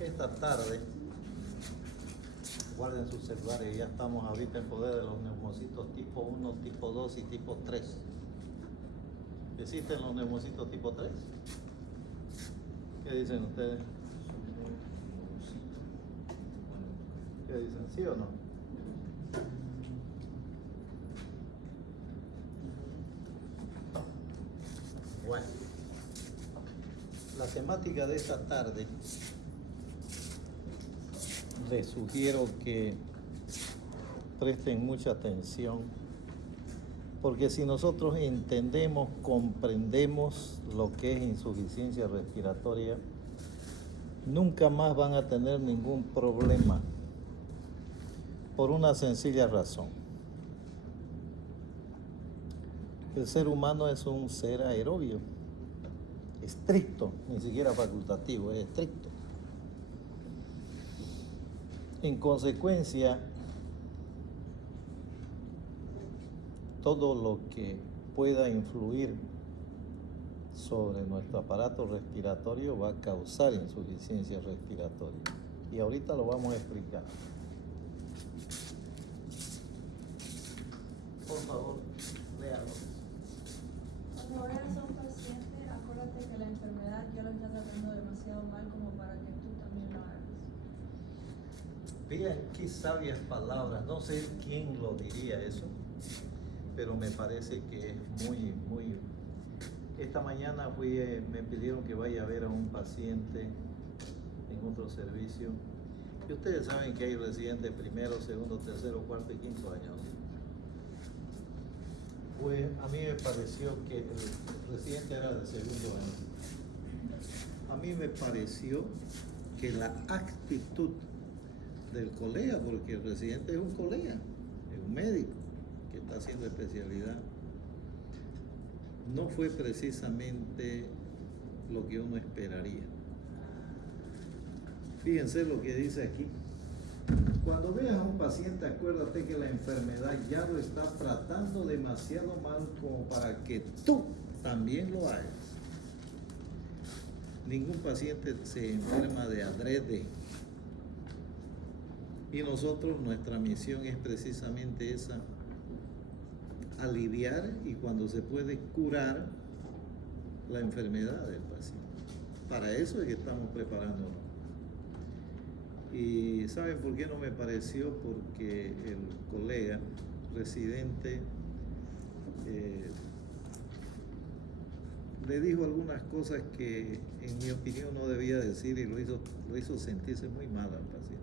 esta tarde, guarden sus celulares, ya estamos ahorita en poder de los neumocitos tipo 1, tipo 2 y tipo 3. ¿Existen los neumocitos tipo 3? ¿Qué dicen ustedes? ¿Qué dicen? ¿Sí o no? Bueno, la temática de esta tarde, les sugiero que presten mucha atención, porque si nosotros entendemos, comprendemos lo que es insuficiencia respiratoria, nunca más van a tener ningún problema, por una sencilla razón. El ser humano es un ser aerobio, estricto, ni siquiera facultativo, es estricto. En consecuencia, todo lo que pueda influir sobre nuestro aparato respiratorio va a causar insuficiencia respiratoria. Y ahorita lo vamos a explicar. Por favor, léalo. Cuando veas a un paciente, acuérdate que la enfermedad ya lo está tratando demasiado mal como para que tú también lo hagas. Vean qué sabias palabras. No sé quién lo diría eso, pero me parece que es muy. Esta mañana me pidieron que vaya a ver a un paciente en otro servicio. Y ustedes saben que hay residentes primero, segundo, tercero, cuarto y quinto año, ¿no? Pues a mí me pareció que el residente era de segundo año. A mí me pareció que la actitud del colega, porque el residente es un colega, es un médico que está haciendo especialidad, no fue precisamente lo que uno esperaría. Fíjense lo que dice aquí. Cuando veas a un paciente, acuérdate que la enfermedad ya lo está tratando demasiado mal como para que tú también lo hagas. Ningún paciente se enferma de adrede. Y nosotros, nuestra misión es precisamente esa: aliviar y cuando se puede curar la enfermedad del paciente. Para eso es que estamos preparándonos. Y ¿saben por qué no me pareció? Porque el colega residente le dijo algunas cosas que en mi opinión no debía decir y lo hizo sentirse muy mal al paciente.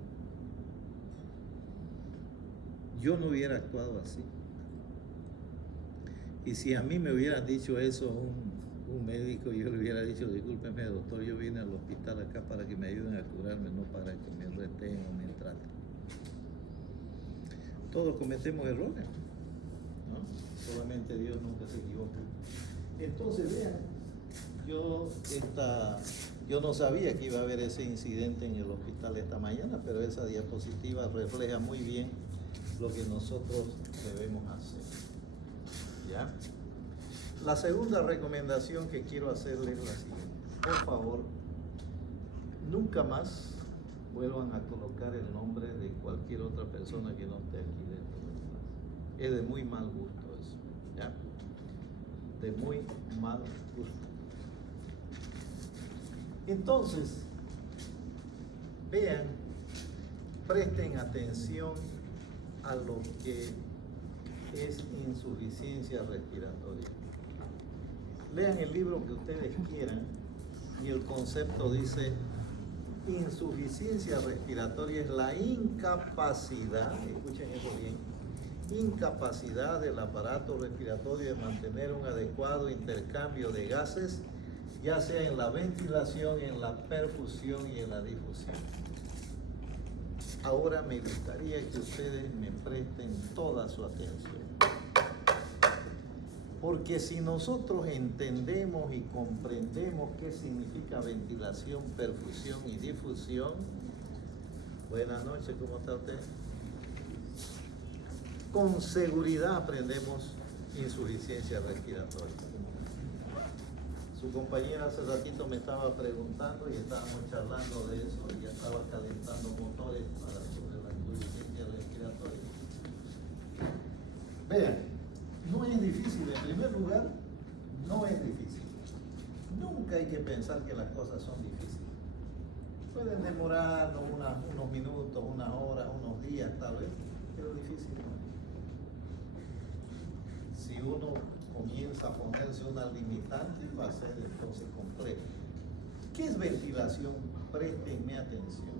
Yo no hubiera actuado así. Y si a mí me hubieran dicho eso un médico, yo le hubiera dicho: discúlpeme, doctor, yo vine al hospital acá para que me ayuden a curarme, no para que me reten o me traten. Todos cometemos errores, ¿no? Solamente Dios nunca se equivoca. Entonces, vean, yo no sabía que iba a haber ese incidente en el hospital esta mañana, pero esa diapositiva refleja muy bien lo que nosotros debemos hacer. ¿Ya? La segunda recomendación que quiero hacerles es la siguiente. Por favor, nunca más vuelvan a colocar el nombre de cualquier otra persona que no esté aquí dentro de la clase. Es de muy mal gusto eso, ¿ya? De muy mal gusto. Entonces, vean, presten atención a lo que es insuficiencia respiratoria. Lean el libro que ustedes quieran y el concepto dice: insuficiencia respiratoria es la incapacidad, escuchen eso bien, incapacidad del aparato respiratorio de mantener un adecuado intercambio de gases, ya sea en la ventilación, en la perfusión y en la difusión. Ahora me gustaría que ustedes me presten toda su atención. Porque si nosotros entendemos y comprendemos qué significa ventilación, perfusión y difusión. Buenas noches, ¿cómo está usted? Con seguridad aprendemos insuficiencia respiratoria. Su compañera hace ratito me estaba preguntando y estábamos charlando de eso, y ya estaba calentando motores sobre la insuficiencia respiratoria. Vean, no es difícil, en primer lugar, no es difícil. Nunca hay que pensar que las cosas son difíciles. Pueden demorar unos minutos, unas horas, unos días tal vez, pero difícil no es. Si uno comienza a ponerse una limitante, va a ser entonces complejo. ¿Qué es ventilación? Préstenme atención.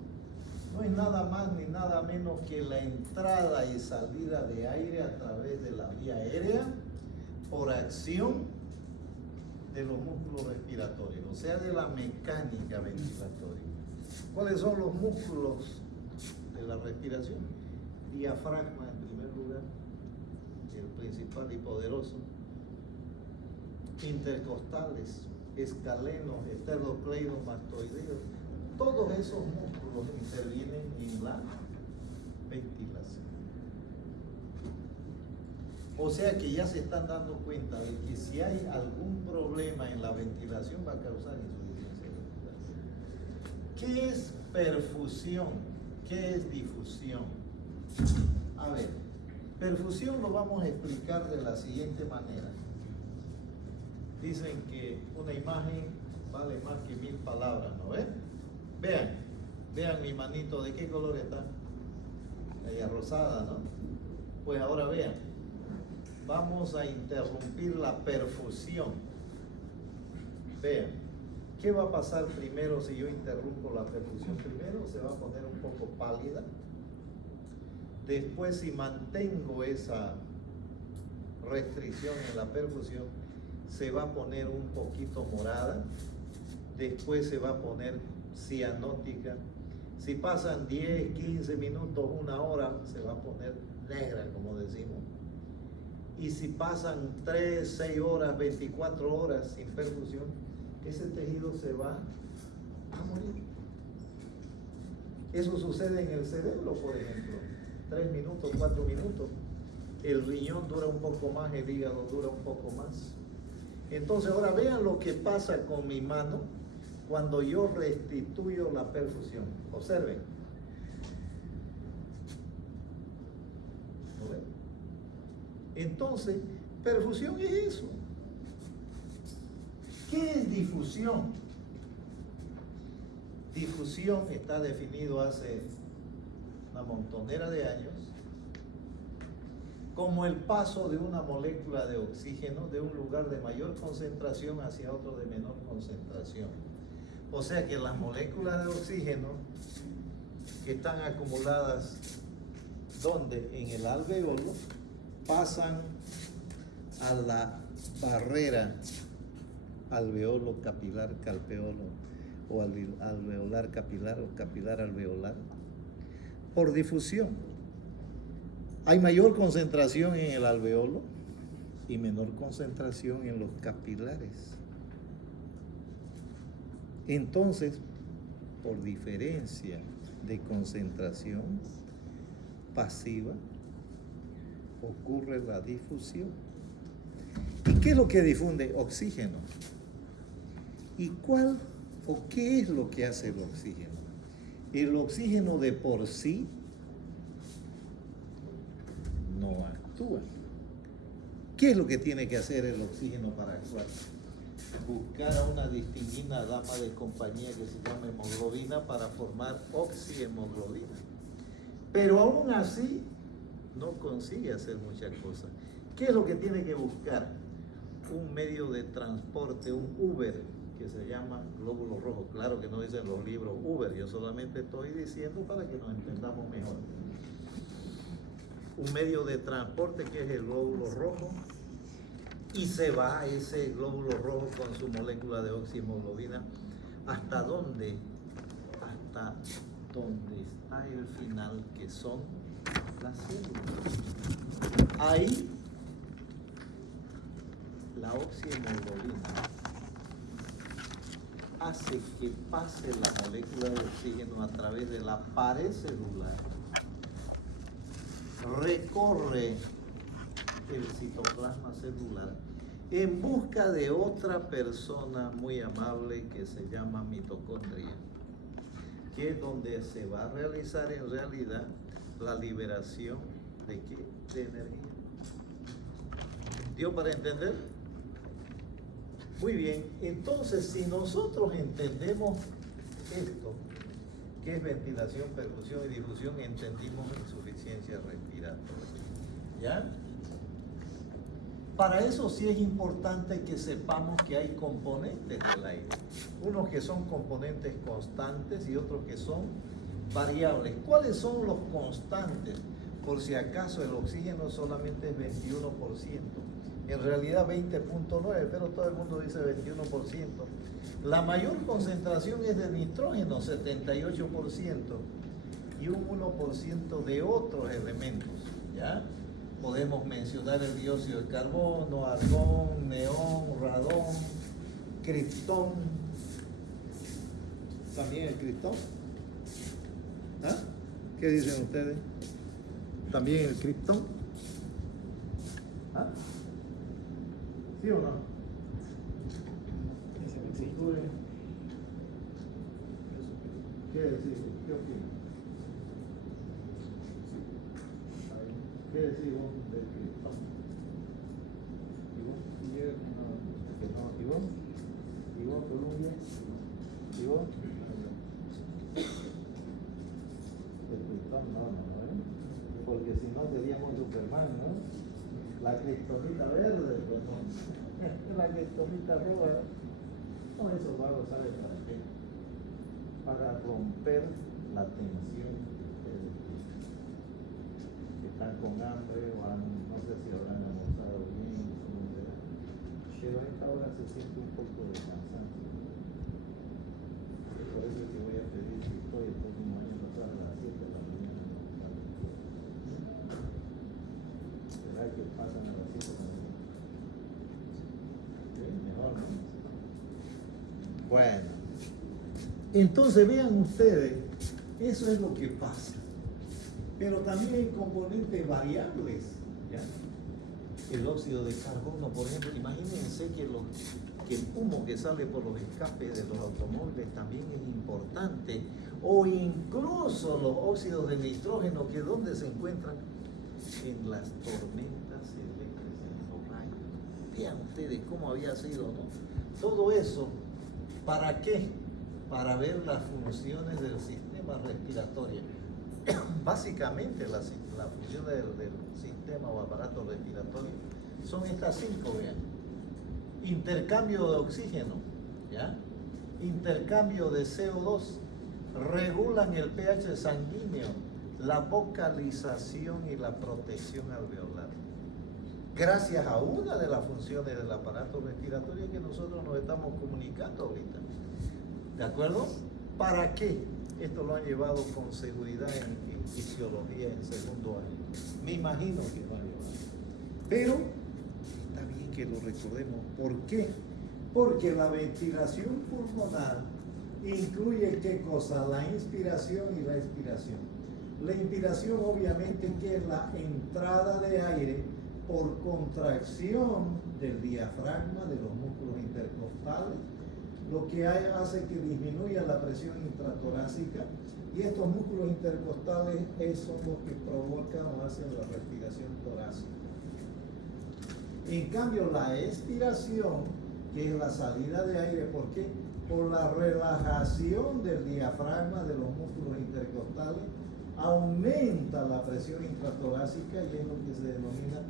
No es nada más ni nada menos que la entrada y salida de aire a través de la vía aérea por acción de los músculos respiratorios, o sea, de la mecánica ventilatoria. ¿Cuáles son los músculos de la respiración? Diafragma en primer lugar, el principal y poderoso. Intercostales, escalenos, esternocleidos, mastoideos. Todos esos músculos intervienen en la ventilación. O sea que ya se están dando cuenta de que si hay algún problema en la ventilación va a causar insuficiencia respiratoria. ¿Qué es perfusión? ¿Qué es difusión? A ver, perfusión lo vamos a explicar de la siguiente manera. Dicen que una imagen vale más que 1000 palabras, ¿no ven? Vean mi manito, ¿de qué color está? Ella rosada, ¿no? Pues ahora vean, vamos a interrumpir la perfusión. Vean, ¿qué va a pasar primero si yo interrumpo la perfusión? Primero se va a poner un poco pálida. Después, si mantengo esa restricción en la perfusión, se va a poner un poquito morada. Después se va a poner cianótica. Si pasan 10, 15 minutos, una hora, se va a poner negra, como decimos. Y si pasan 3, 6 horas, 24 horas sin perfusión, ese tejido se va a morir. Eso sucede en el cerebro, por ejemplo. 3 minutos, 4 minutos. El riñón dura un poco más, el hígado dura un poco más. Entonces ahora vean lo que pasa con mi mano cuando yo restituyo la perfusión. Observen. ¿Lo ven? Entonces, perfusión es eso. ¿Qué es difusión? Difusión está definido hace una montonera de años como el paso de una molécula de oxígeno de un lugar de mayor concentración hacia otro de menor concentración. O sea que las moléculas de oxígeno que están acumuladas, ¿dónde? En el alveolo, pasan a la barrera alveolo capilar calpeolo o alveolar capilar o capilar alveolar por difusión. Hay mayor concentración en el alveolo y menor concentración en los capilares. Entonces, por diferencia de concentración pasiva, ocurre la difusión. ¿Y qué es lo que difunde? Oxígeno. ¿Y cuál o qué es lo que hace el oxígeno? El oxígeno de por sí no actúa. ¿Qué es lo que tiene que hacer el oxígeno para actuar? Buscar a una distinguida dama de compañía que se llama hemoglobina para formar oxihemoglobina. Pero aún así no consigue hacer muchas cosas. ¿Qué es lo que tiene que buscar? Un medio de transporte, un Uber, que se llama glóbulo rojo. Claro que no dicen los libros Uber, yo solamente estoy diciendo para que nos entendamos mejor. Un medio de transporte que es el glóbulo rojo, y se va ese glóbulo rojo con su molécula de oxihemoglobina hasta dónde está el final, que son las células. Ahí la oxihemoglobina hace que pase la molécula de oxígeno a través de la pared celular, recorre el citoplasma celular en busca de otra persona muy amable que se llama mitocondria, que es donde se va a realizar en realidad la liberación de ¿qué? De energía. ¿Dio para entender? Muy bien, entonces si nosotros entendemos esto, que es ventilación, perfusión y difusión, entendimos insuficiencia respiratoria. ¿Ya? Para eso sí es importante que sepamos que hay componentes del aire. Unos que son componentes constantes y otros que son variables. ¿Cuáles son los constantes? Por si acaso el oxígeno solamente es 21%. En realidad 20.9%, pero todo el mundo dice 21%. La mayor concentración es de nitrógeno, 78%, y un 1% de otros elementos, ¿ya? Podemos mencionar el dióxido de carbono, argón, neón, radón, criptón. ¿También el criptón? ¿Ah? ¿Qué dicen ustedes? ¿También el criptón? ¿Ah? ¿Sí o no? ¿Qué decís? ¿Qué opinas? ¿Qué decís vos del criptón? ¿Y vos? ¿Y vos? ¿Y vos, Colombia? ¿Y vos? El criptón no, ¿eh? Porque si no seríamos Superman, ¿no? La criptonita verde, pues no. La criptonita roja. No, eso va a saber para qué. Para romper la tensión que ustedes tienen. Que están con hambre o no sé si habrán almorzado bien, pero a esta hora se siente un poco de cansancio. Por eso es que voy a pedir si estoy el próximo año pasado a las 7 de la mañana. ¿Será que pasan a las 7 de la mañana? Sí, mejor, ¿no? Bueno, entonces vean ustedes, eso es lo que pasa. Pero también hay componentes variables, ¿ya? El óxido de carbono, por ejemplo, imagínense que el humo que sale por los escapes de los automóviles también es importante, o incluso los óxidos de nitrógeno, que ¿dónde se encuentran? En las tormentas eléctricas, en los rayos. Vean ustedes cómo había sido, ¿no? Todo eso, ¿para qué? Para ver las funciones del sistema respiratorio. Básicamente las funciones del sistema o aparato respiratorio son estas 5, vean. Intercambio de oxígeno, ¿ya? Intercambio de CO2, regulan el pH sanguíneo, la vocalización y la protección alveolar. Gracias a una de las funciones del aparato respiratorio que nosotros nos estamos comunicando ahorita. ¿De acuerdo? ¿Para qué? Esto lo han llevado con seguridad en fisiología en segundo año. Me imagino que lo han llevado. Pero está bien que lo recordemos. ¿Por qué? Porque la ventilación pulmonar incluye ¿qué cosa? La inspiración y la expiración. La inspiración obviamente que es la entrada de aire por contracción del diafragma, de los músculos intercostales, lo que hace que disminuya la presión intratorácica, y estos músculos intercostales son los que provocan o hacen la respiración torácica. En cambio, la expiración, que es la salida de aire, ¿por qué? Por la relajación del diafragma, de los músculos intercostales, aumenta la presión intratorácica y es lo que se denomina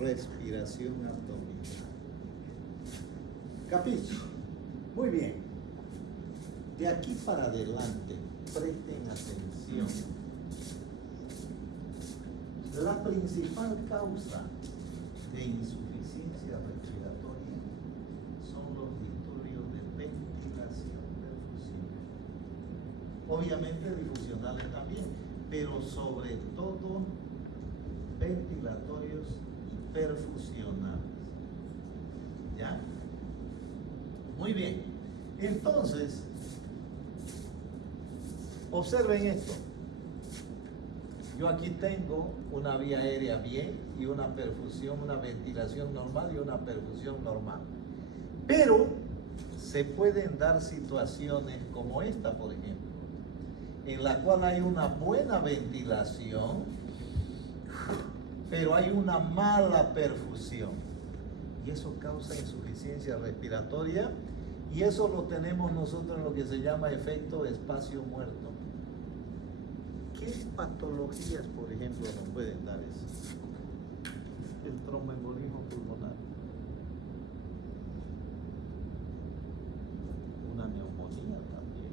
respiración abdominal. ¿Capiche? Muy bien. De aquí para adelante, presten atención. La principal causa de insuficiencia respiratoria son los disturbios de ventilación perfusión. Obviamente difusionales también, pero sobre todo ventilatorios y perfusionales. ¿Ya? Muy bien. Entonces, observen esto. Yo aquí tengo una vía aérea bien y una perfusión, una ventilación normal y una perfusión normal. Pero se pueden dar situaciones como esta, por ejemplo, en la cual hay una buena ventilación, pero hay una mala perfusión. Y eso causa insuficiencia respiratoria, y eso lo tenemos nosotros en lo que se llama efecto espacio muerto. ¿Qué patologías, por ejemplo, nos pueden dar eso? El tromboembolismo pulmonar, una neumonía también.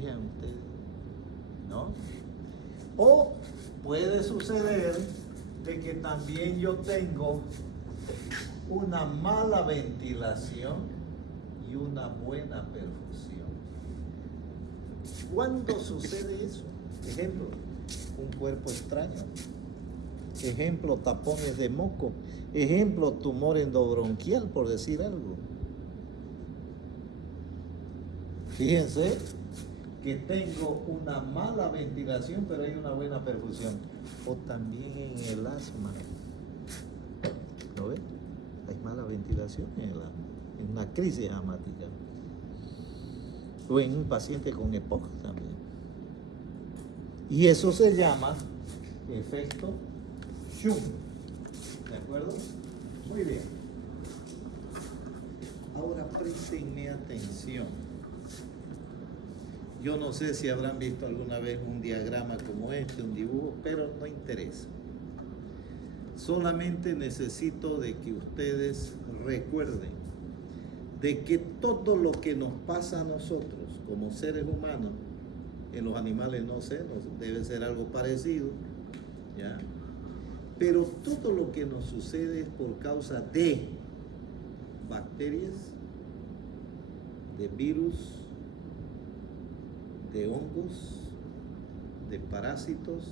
Vean ustedes, ¿no? O puede suceder de que también yo tengo una mala ventilación y una buena perfusión. ¿Cuándo sucede eso? Ejemplo, un cuerpo extraño. Ejemplo, tapones de moco. Ejemplo, tumor endobronquial, por decir algo. Fíjense que tengo una mala ventilación, pero hay una buena perfusión. O también en el asma. ¿Lo ven? Hay mala ventilación en el asma, en una crisis asmática. O en un paciente con EPOC también. Y eso se llama efecto Schum. ¿De acuerdo? Muy bien. Ahora préstenme atención. Yo no sé si habrán visto alguna vez un diagrama como este, un dibujo, pero no interesa. Solamente necesito de que ustedes recuerden de que todo lo que nos pasa a nosotros como seres humanos, en los animales no sé, debe ser algo parecido, ¿ya? Pero todo lo que nos sucede es por causa de bacterias, de virus, de hongos, de parásitos,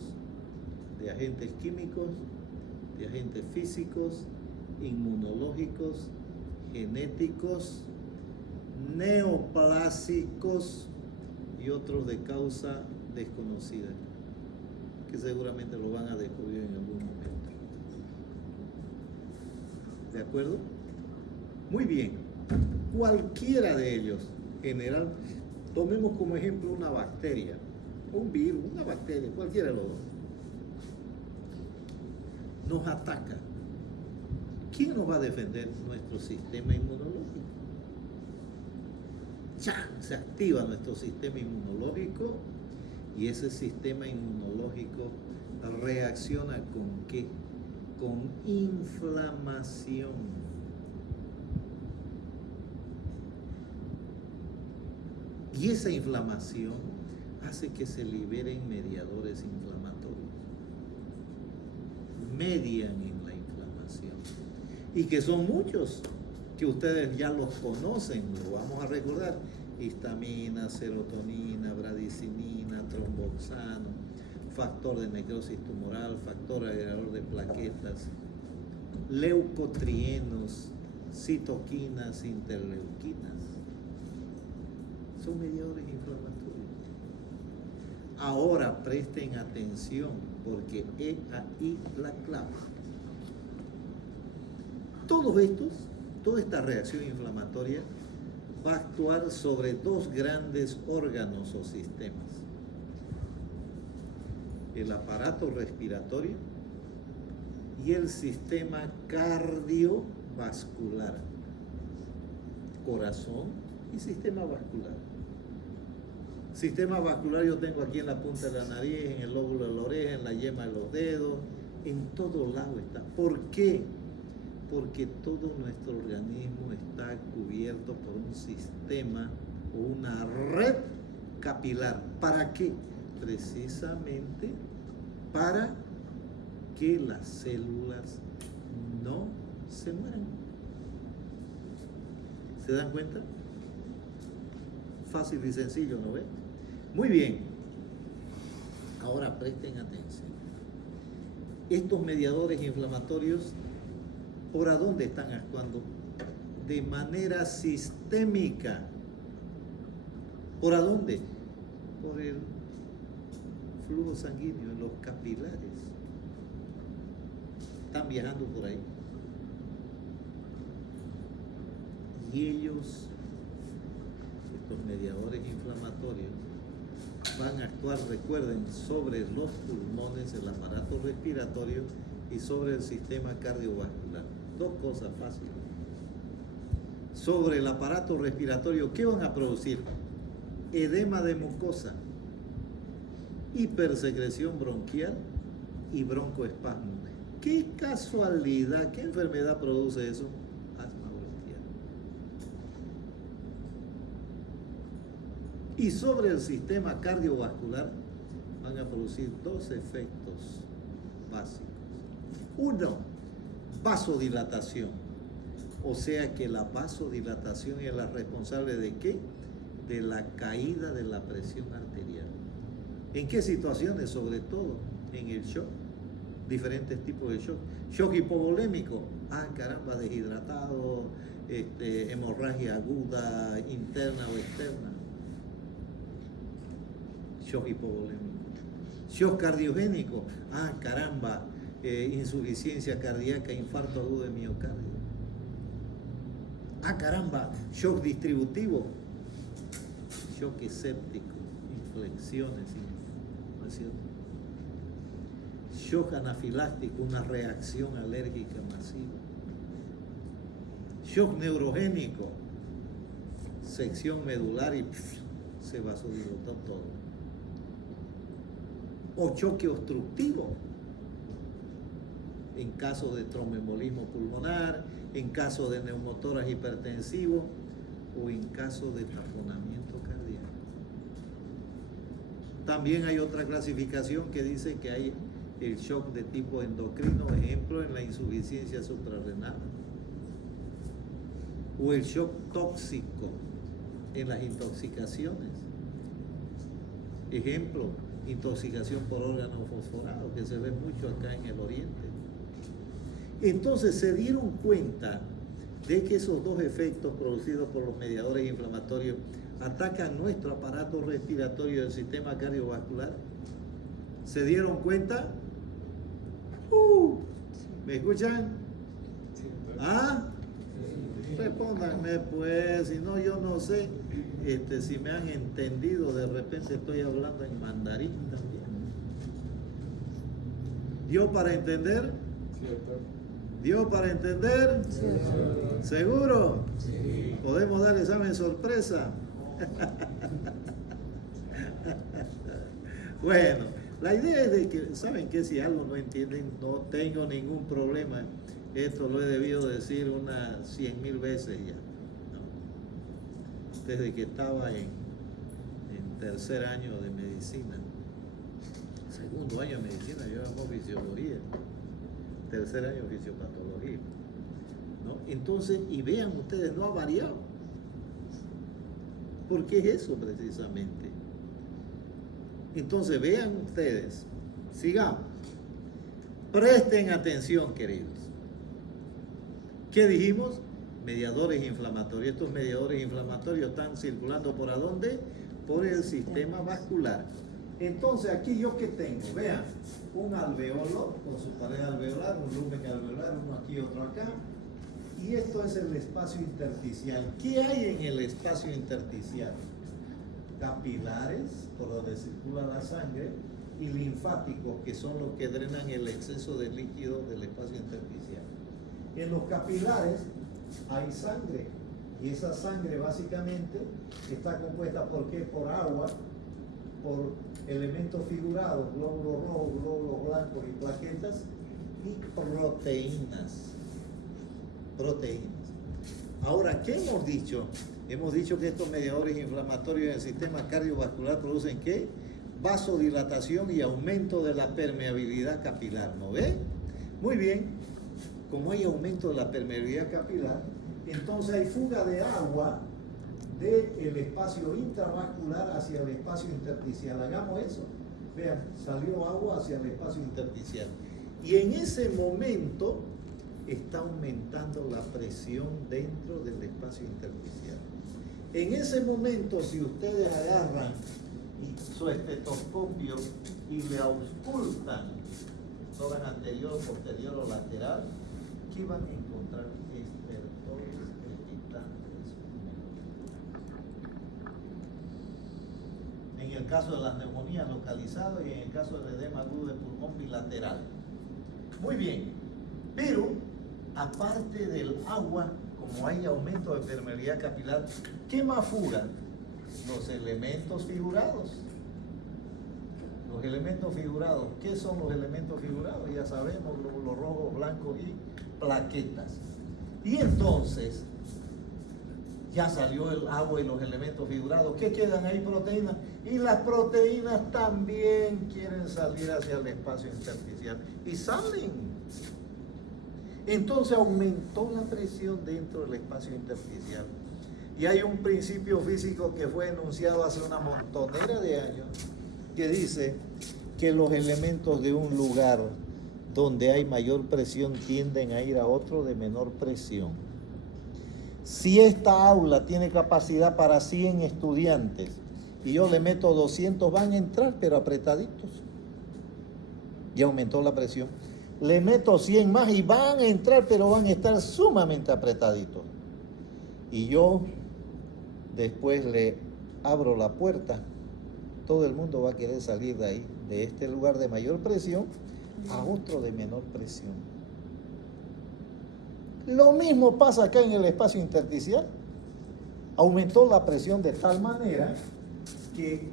de agentes químicos, de agentes físicos, inmunológicos, genéticos, neoplásicos y otros de causa desconocida, que seguramente lo van a descubrir en algún momento. ¿De acuerdo? Muy bien. Cualquiera de ellos, general, tomemos como ejemplo una bacteria, un virus, una bacteria, cualquiera de los dos, nos ataca. ¿Quién nos va a defender? Nuestro sistema inmunológico. ¡Chan! Se activa nuestro sistema inmunológico y ese sistema inmunológico reacciona ¿con qué? Con inflamación. Y esa inflamación hace que se liberen mediadores inflamatorios. Median en la inflamación. Y que son muchos, que ustedes ya los conocen, lo vamos a recordar. Histamina, serotonina, bradicinina, tromboxano, factor de necrosis tumoral, factor agregador de plaquetas, leucotrienos, citoquinas, interleuquinas. Son mediadores inflamatorios. Ahora presten atención, porque es ahí la clave. Todos estos, toda esta reacción inflamatoria va a actuar sobre dos grandes órganos o sistemas: el aparato respiratorio y el sistema cardiovascular, corazón y sistema vascular. Sistema vascular yo tengo aquí en la punta de la nariz, en el lóbulo de la oreja, en la yema de los dedos, en todo lado está. ¿Por qué? Porque todo nuestro organismo está cubierto por un sistema o una red capilar. ¿Para qué? Precisamente para que las células no se mueran. ¿Se dan cuenta? Fácil y sencillo, ¿no ven? Muy bien. Ahora presten atención. Estos mediadores inflamatorios, ¿por a dónde están actuando? De manera sistémica. ¿Por a dónde? Por el flujo sanguíneo, en los capilares. Están viajando por ahí. Y ellos, estos mediadores inflamatorios, van a actuar, recuerden, sobre los pulmones, el aparato respiratorio y sobre el sistema cardiovascular. Dos cosas fáciles. Sobre el aparato respiratorio, ¿qué van a producir? Edema de mucosa, hipersecreción bronquial y broncoespasmo. ¿Qué casualidad, qué enfermedad produce eso? Asma bronquial. Y sobre el sistema cardiovascular van a producir dos efectos básicos. Uno, vasodilatación. O sea que la vasodilatación es la responsable ¿de qué? De la caída de la presión arterial. ¿En qué situaciones? Sobre todo en el shock. Diferentes tipos de shock. Shock hipovolémico. Ah, caramba, deshidratado, hemorragia aguda, interna o externa. Shock hipovolémico. Shock cardiogénico. Ah, caramba, insuficiencia cardíaca, infarto agudo de miocardio. Ah, caramba, shock distributivo. Shock escéptico, inflexiones, ¿no es cierto? Shock anafiláctico, una reacción alérgica masiva. Shock neurogénico, sección medular y se vasodilató todo. O choque obstructivo, en caso de tromboembolismo pulmonar, en caso de neumotórax hipertensivo o en caso de taponamiento cardíaco. También hay otra clasificación que dice que hay el shock de tipo endocrino, ejemplo en la insuficiencia suprarrenal, o el shock tóxico en las intoxicaciones, ejemplo, intoxicación por órgano fosforado, que se ve mucho acá en el oriente. Entonces se dieron cuenta de que esos dos efectos producidos por los mediadores inflamatorios atacan nuestro aparato respiratorio del sistema cardiovascular. ¿Se dieron cuenta? ¿Me escuchan? ¿Ah? Respóndanme pues, si no yo no sé si me han entendido, de repente estoy hablando en mandarín también. ¿Dio para entender? ¿Dio para entender? Sí. ¿Seguro? Sí. ¿Podemos dar examen sorpresa? Bueno, la idea es de que, ¿saben qué? Si algo no entienden, no tengo ningún problema. Esto lo he debido decir unas 100,000 veces ya, ¿no? Desde que estaba en tercer año de medicina. Segundo año de medicina, yo hago fisiología. Tercer año de fisiopatología, ¿no? Entonces, y vean ustedes, no ha variado. ¿Por qué es eso precisamente? Entonces, vean ustedes, sigamos. Presten atención, queridos. ¿Qué dijimos? Mediadores inflamatorios. Estos mediadores inflamatorios están circulando ¿por a dónde? Por el sistema vascular. Entonces, aquí yo qué tengo, vean, un alveolo con su pared alveolar, un lumen alveolar, uno aquí, otro acá, y esto es el espacio intersticial. ¿Qué hay en el espacio intersticial? Capilares, por donde circula la sangre, y linfáticos, que son los que drenan el exceso de líquido del espacio intersticial. En los capilares hay sangre, y esa sangre básicamente está compuesta ¿por qué? Por agua, por elementos figurados, glóbulos rojos, glóbulos blancos y plaquetas, y proteínas. Ahora, ¿qué hemos dicho? Hemos dicho que estos mediadores inflamatorios en el sistema cardiovascular producen ¿qué? Vasodilatación y aumento de la permeabilidad capilar, ¿no ve? Muy bien, como hay aumento de la permeabilidad capilar, entonces hay fuga de agua del espacio intravascular hacia el espacio intersticial. Hagamos eso. Vean, salió agua hacia el espacio intersticial. Y en ese momento está aumentando la presión dentro del espacio intersticial. En ese momento, si ustedes agarran y su estetoscopio y le auscultan tórax anterior, posterior o lateral, ¿qué van a encontrar? Estertores crepitantes húmedos. En el caso de las neumonías localizadas y en el caso del edema agudo de pulmón bilateral. Muy bien, pero aparte del agua, como hay aumento de permeabilidad capilar, ¿qué más fuga? Los elementos figurados. Los elementos figurados. ¿Qué son los elementos figurados? Ya sabemos, los rojos, blancos y plaquetas. Y entonces, ya salió el agua y los elementos figurados. ¿Qué quedan ahí? Proteínas. Y las proteínas también quieren salir hacia el espacio intersticial. Y salen. Entonces aumentó la presión dentro del espacio intersticial. Y hay un principio físico que fue enunciado hace una montonera de años, que dice que los elementos de un lugar donde hay mayor presión tienden a ir a otro de menor presión. Si esta aula tiene capacidad para 100 estudiantes y yo le meto 200, van a entrar pero apretaditos. Y aumentó la presión. Le meto 100 más y van a entrar pero van a estar sumamente apretaditos. Y yo después le abro la puerta, todo el mundo va a querer salir de ahí, de este lugar de mayor presión a otro de menor presión. Lo mismo pasa acá en el espacio intersticial. Aumentó la presión de tal manera que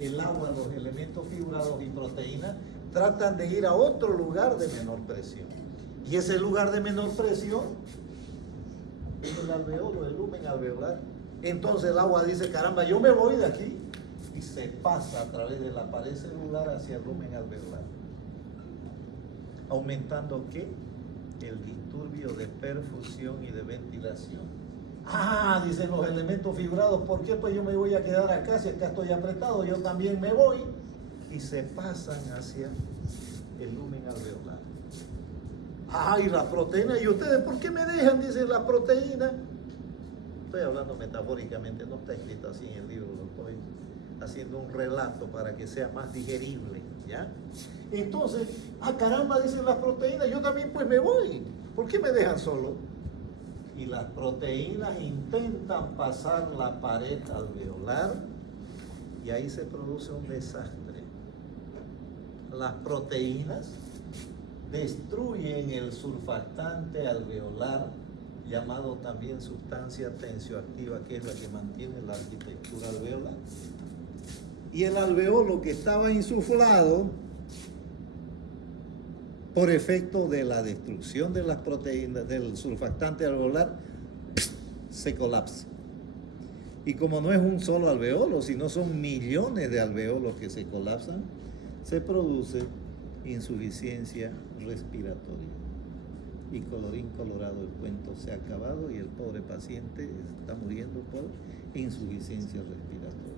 el agua, los elementos figurados y proteínas tratan de ir a otro lugar de menor presión. Y ese lugar de menor presión es el alveolo, el lumen alveolar. Entonces el agua dice, caramba, yo me voy de aquí, y se pasa a través de la pared celular hacia el lumen alveolar. ¿Aumentando qué? El disturbio de perfusión y de ventilación. Ah, dicen los elementos figurados, ¿por qué? Pues yo me voy a quedar acá, si acá estoy apretado, yo también me voy. Y se pasan hacia el lumen alveolar. Ah, y las proteínas, ¿y ustedes por qué me dejan? Dicen las proteínas. Estoy hablando metafóricamente, no está escrito así en el libro, lo estoy haciendo un relato para que sea más digerible, ¿ya? Entonces, caramba, dicen las proteínas, yo también pues me voy. ¿Por qué me dejan solo? Y las proteínas intentan pasar la pared alveolar y ahí se produce un desastre. Las proteínas destruyen el surfactante alveolar, llamado también sustancia tensioactiva, que es la que mantiene la arquitectura alveolar. Y el alveolo que estaba insuflado por efecto de la destrucción de las proteínas del surfactante alveolar, se colapsa. Y como no es un solo alveolo, sino son millones de alveolos que se colapsan, se produce insuficiencia respiratoria. Y colorín colorado, el cuento se ha acabado y el pobre paciente está muriendo por insuficiencia respiratoria.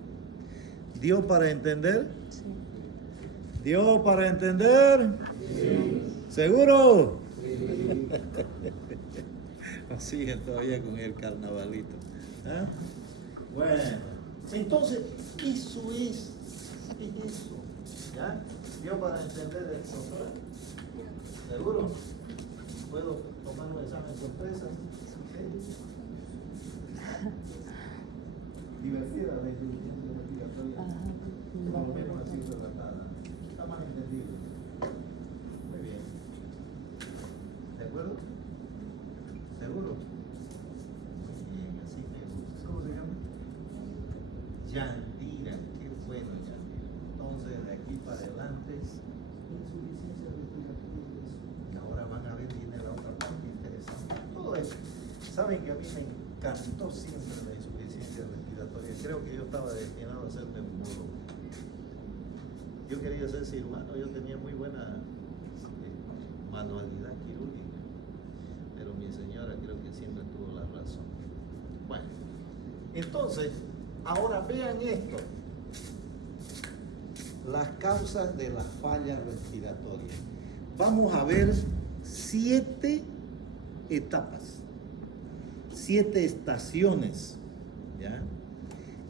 ¿Dio para entender? Sí. ¿Dio para entender? Sí. ¿Seguro? Sí. Siguen todavía con el carnavalito. ¿Ah? Bueno, entonces, eso es eso. ¿Ya? ¿Dio para entender el doctora? ¿Seguro? ¿Puedo tomar un examen sorpresa? ¿Sí? Divertida la insuficiencia respiratoria. Por lo menos así relatada. Está más entendido. Muy bien. ¿De acuerdo? ¿Seguro? Muy bien, así me gusta. ¿Cómo se llama? Yandira. Qué bueno, Yandira. Entonces, de aquí para adelante, insuficiencia respiratoria. Y ahora van a ver, viene la otra parte interesante. Todo eso. Saben que a mí me encantó siempre la insuficiencia respiratoria. Creo que yo estaba destinado a ser neumólogo. Yo quería ser cirujano, yo tenía muy buena manualidad quirúrgica, pero mi señora creo que siempre tuvo la razón. Bueno, entonces, ahora vean esto. Las causas de las fallas respiratorias. Vamos a ver 7 etapas, 7 estaciones, ¿ya?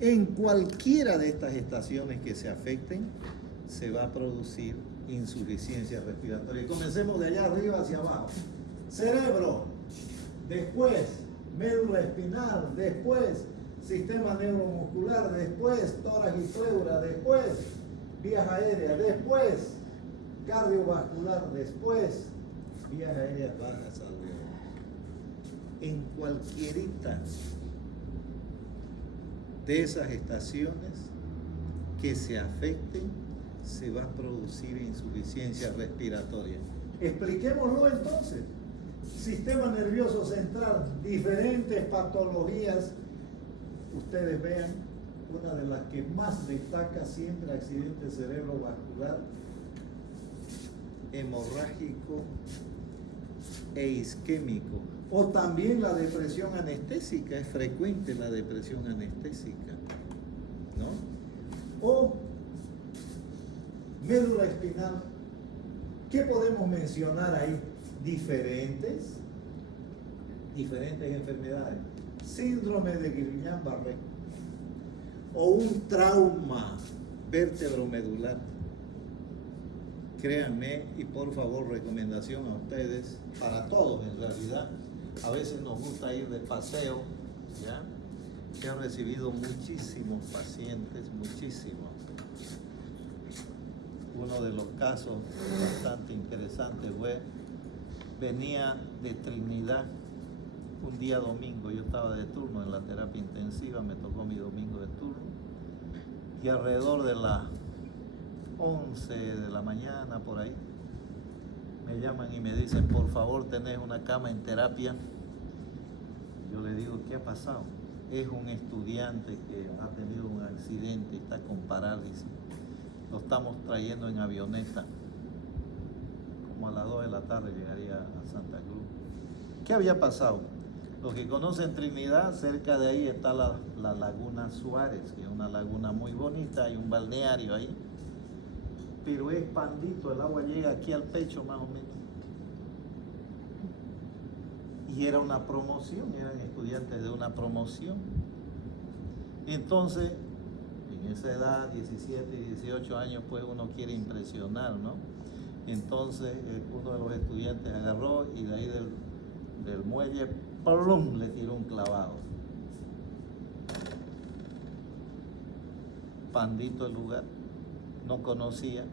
En cualquiera de estas estaciones que se afecten, se va a producir insuficiencia respiratoria. Comencemos de allá arriba hacia abajo. Cerebro, después médula espinal, después sistema neuromuscular, después tórax y pleura, después vías aéreas, después cardiovascular, después vías aéreas bajas alveolares. En cualquierita de esas estaciones que se afecten, se va a producir insuficiencia respiratoria. Expliquémoslo entonces. Sistema nervioso central, diferentes patologías. Ustedes vean, una de las que más destaca siempre accidente cerebrovascular, hemorrágico e isquémico. O también la depresión anestésica, es frecuente la depresión anestésica, ¿no? O médula espinal. ¿Qué podemos mencionar ahí? Diferentes enfermedades. Síndrome de Guillain-Barré o un trauma vértebromedular. Créanme, y por favor, recomendación a ustedes, para todos en realidad. A veces nos gusta ir de paseo, ¿ya? Que han recibido muchísimos pacientes, muchísimos. Uno de los casos bastante interesantes fue, venía de Trinidad un día domingo, yo estaba de turno en la terapia intensiva, me tocó mi domingo de turno, y alrededor de las 11 de la mañana, por ahí, me llaman y me dicen, por favor, tenés una cama en terapia. Yo le digo, ¿qué ha pasado? Es un estudiante que ha tenido un accidente y está con parálisis. Lo estamos trayendo en avioneta. Como a las 2 de la tarde llegaría a Santa Cruz. ¿Qué había pasado? Los que conocen Trinidad, cerca de ahí está la Laguna Suárez, que es una laguna muy bonita, hay un balneario ahí. Pero es pandito, el agua llega aquí al pecho más o menos. Y era una promoción, eran estudiantes de una promoción. Entonces, en esa edad, 17 y 18 años, pues uno quiere impresionar, ¿no? Entonces, uno de los estudiantes agarró y de ahí del muelle, ¡plum!, le tiró un clavado. Pandito el lugar, no conocía,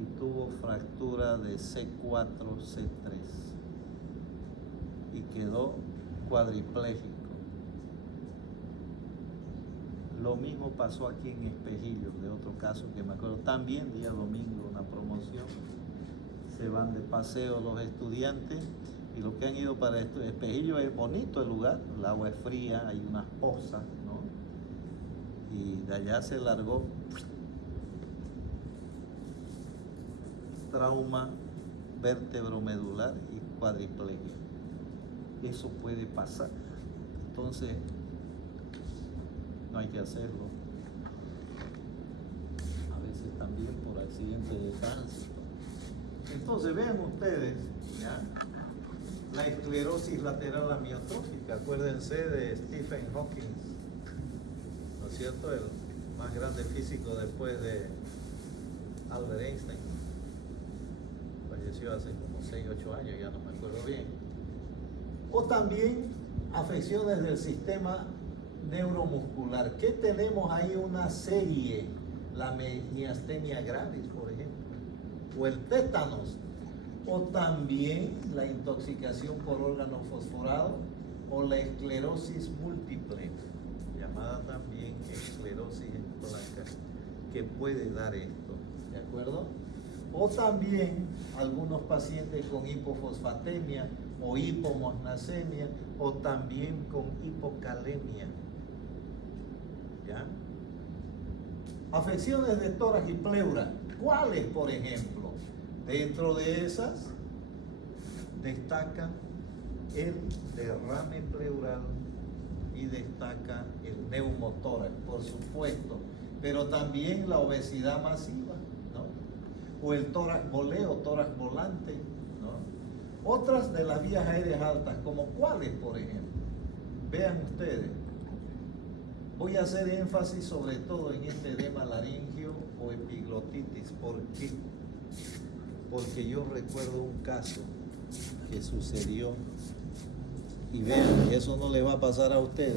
y tuvo fractura de C4, C3 y quedó cuadripléjico. Lo mismo pasó aquí en Espejillo, de otro caso que me acuerdo, también día domingo, una promoción, se van de paseo los estudiantes, y los que han ido para Espejillo, es bonito el lugar, el agua es fría, hay unas pozas, ¿no? Y de allá se largó trauma vértebromedular y cuadriplegia. Eso puede pasar. Entonces, no hay que hacerlo. A veces también por accidente de tránsito. Entonces, vean ustedes, ¿ya? La esclerosis lateral amiotrófica. Acuérdense de Stephen Hawking, ¿no es cierto? El más grande físico después de Albert Einstein. Falleció hace como 6 o 8 años, ya no me acuerdo bien. O también afecciones del sistema neuromuscular. ¿Qué tenemos ahí? Una serie, la miastenia gravis, por ejemplo, o el tétanos, o también la intoxicación por órgano fosforado, o la esclerosis múltiple, llamada también esclerosis en placas, que puede dar esto, ¿de acuerdo? O también algunos pacientes con hipofosfatemia o hipomagnesemia, o también con hipocalemia. ¿Ya? Afecciones de tórax y pleura. ¿Cuáles, por ejemplo? Dentro de esas destaca el derrame pleural y destaca el neumotórax, por supuesto, pero también la obesidad masiva, ¿no? O el tórax voleo, tórax volante, ¿no? Otras de las vías aéreas altas, como cuáles, por ejemplo. Vean ustedes. Voy a hacer énfasis sobre todo en este edema laringio o epiglotitis. ¿Por qué? Porque yo recuerdo un caso que sucedió y vean, eso no le va a pasar a ustedes.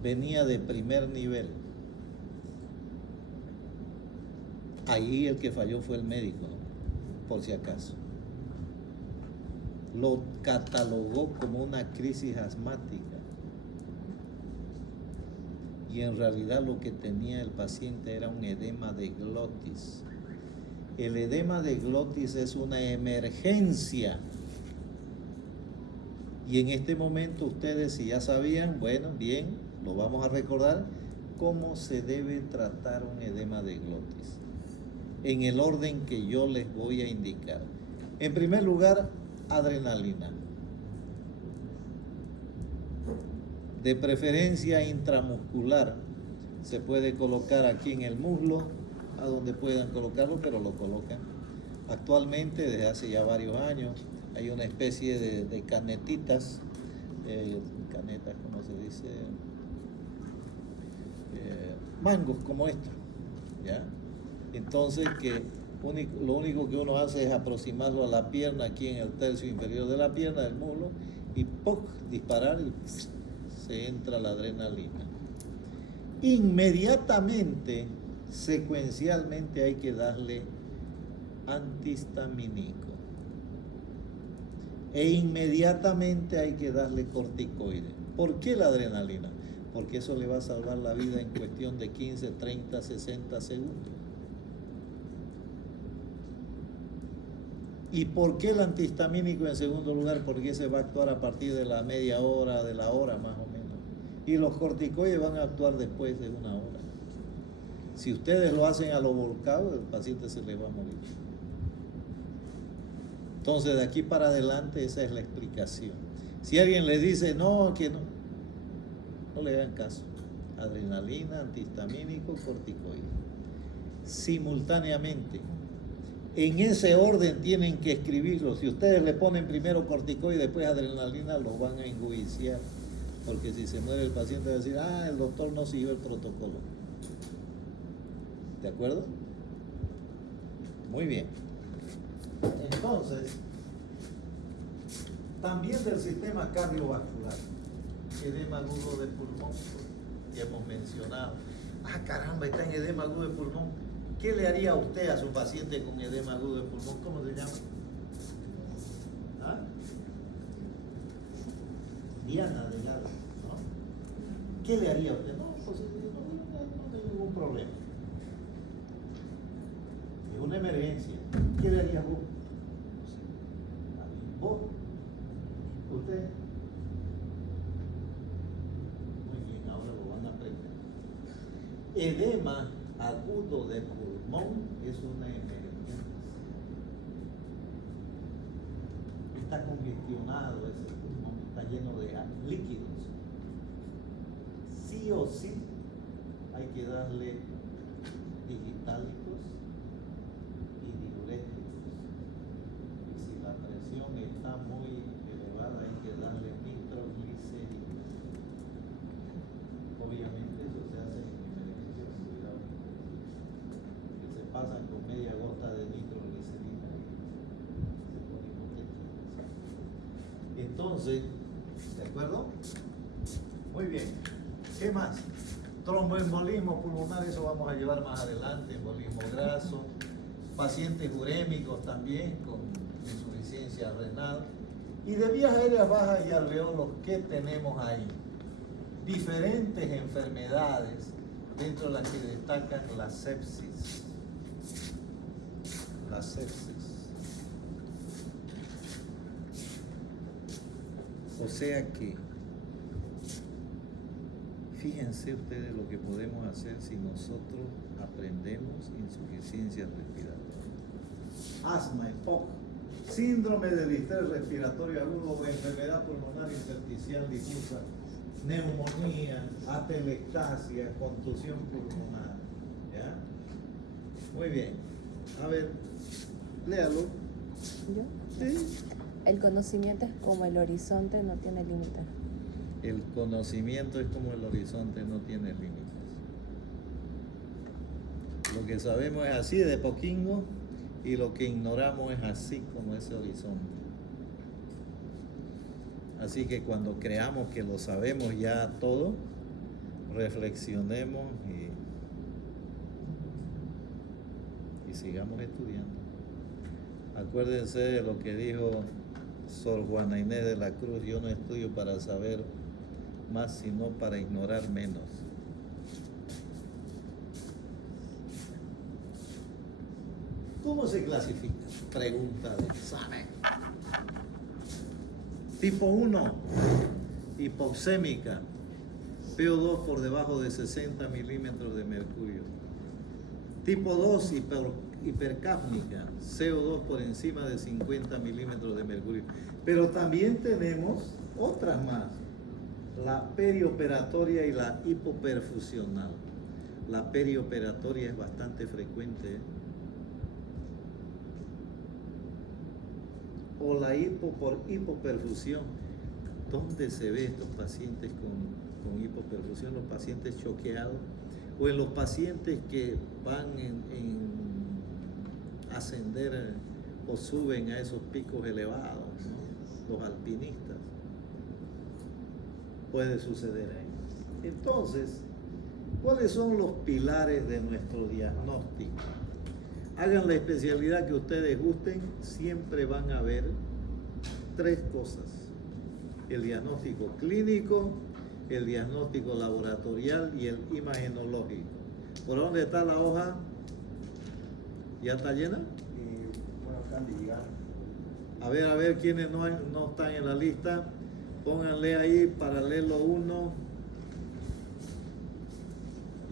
Venía de primer nivel. Ahí el que falló fue el médico, ¿no? Por si acaso. Lo catalogó como una crisis asmática. Y en realidad lo que tenía el paciente era un edema de glotis. El edema de glotis es una emergencia. Y en este momento ustedes, si ya sabían, bueno, bien, lo vamos a recordar, cómo se debe tratar un edema de glotis. En el orden que yo les voy a indicar. En primer lugar, adrenalina. De preferencia intramuscular. Se puede colocar aquí en el muslo, a donde puedan colocarlo, pero lo colocan. Actualmente, desde hace ya varios años, hay una especie de canetitas, canetas, ¿cómo se dice? Mangos como estos, ¿ya? Entonces, lo único que uno hace es aproximarlo a la pierna, aquí en el tercio inferior de la pierna, del muslo, y ¡puc! Disparar y se entra la adrenalina. Inmediatamente, secuencialmente, hay que darle antihistamínico. E inmediatamente hay que darle corticoide. ¿Por qué la adrenalina? Porque eso le va a salvar la vida en cuestión de 15, 30, 60 segundos. ¿Y por qué el antihistamínico en segundo lugar? Porque ese va a actuar a partir de la media hora, de la hora más o menos. Y los corticoides van a actuar después de una hora. Si ustedes lo hacen a lo volcado, el paciente se le va a morir. Entonces, de aquí para adelante, esa es la explicación. Si alguien le dice, no, que no, no le hagan caso. Adrenalina, antihistamínico, corticoide. Simultáneamente. En ese orden tienen que escribirlo. Si ustedes le ponen primero corticoide y después adrenalina, los van a enjuiciar. Porque si se muere el paciente va a decir, el doctor no siguió el protocolo. ¿De acuerdo? Muy bien. Entonces, también del sistema cardiovascular, edema agudo de pulmón, ya hemos mencionado. Caramba, está en edema agudo de pulmón. ¿Qué le haría a usted a su paciente con edema agudo de pulmón? ¿Cómo se llama? Diana Delgado, ¿no? ¿Qué le haría a usted? No, pues no hay ningún problema. Es una emergencia. ¿Qué le haría vos? ¿Vos? ¿Usted? Muy bien, ahora lo van a aprender. Edema agudo de pulmón es una emergencia. Está congestionado ese pulmón, está lleno de líquidos. Sí o sí hay que darle digitálicos y diuréticos. Y si la presión está muy elevada, hay que darle nitroglicerina. Obviamente eso se hace en emergencias, cuidado. Que se pasan con media gota de nitroglicerina y se pone hipotético. Entonces, ¿de acuerdo? Muy bien. ¿Qué más? Tromboembolismo pulmonar, eso vamos a llevar más adelante, embolismo graso, pacientes urémicos también con insuficiencia renal. Y de vías aéreas bajas y alveolos, ¿qué tenemos ahí? Diferentes enfermedades, dentro de las que destacan la sepsis. La sepsis. O sea que, fíjense ustedes lo que podemos hacer si nosotros aprendemos insuficiencia respiratoria. Asma, EPOC, síndrome de distrés respiratorio agudo o enfermedad pulmonar intersticial difusa, neumonía, atelectasia, contusión pulmonar. ¿Ya? Muy bien. A ver, léalo. ¿Yo? Sí. El conocimiento es como el horizonte, no tiene límites. El conocimiento es como el horizonte, no tiene límites. Lo que sabemos es así de poquingo y lo que ignoramos es así como ese horizonte. Así que cuando creamos que lo sabemos ya todo, reflexionemos y sigamos estudiando. Acuérdense de lo que dijo Sor Juana Inés de la Cruz: yo no estudio para saber más, sino para ignorar menos. ¿Cómo se clasifica? Pregunta de examen. Tipo 1, hipoxémica, PO2 por debajo de 60 milímetros de mercurio. Tipo 2, hipercápnica, CO2 por encima de 50 milímetros de mercurio. Pero también tenemos otras más, la perioperatoria y la hipoperfusional. La perioperatoria es bastante frecuente, o la por hipoperfusión. ¿Dónde se ve estos pacientes con hipoperfusión? Los pacientes choqueados, o en los pacientes que van a ascender o suben a esos picos elevados, ¿no? Los alpinistas. Puede suceder ahí. Entonces, ¿cuáles son los pilares de nuestro diagnóstico? Hagan la especialidad que ustedes gusten, siempre van a ver tres cosas: el diagnóstico clínico, el diagnóstico laboratorial y el imagenológico. ¿Por dónde está la hoja? ¿Ya está llena? Bueno, acaban de llegar. A ver quiénes no están en la lista, pónganle ahí paralelo 1.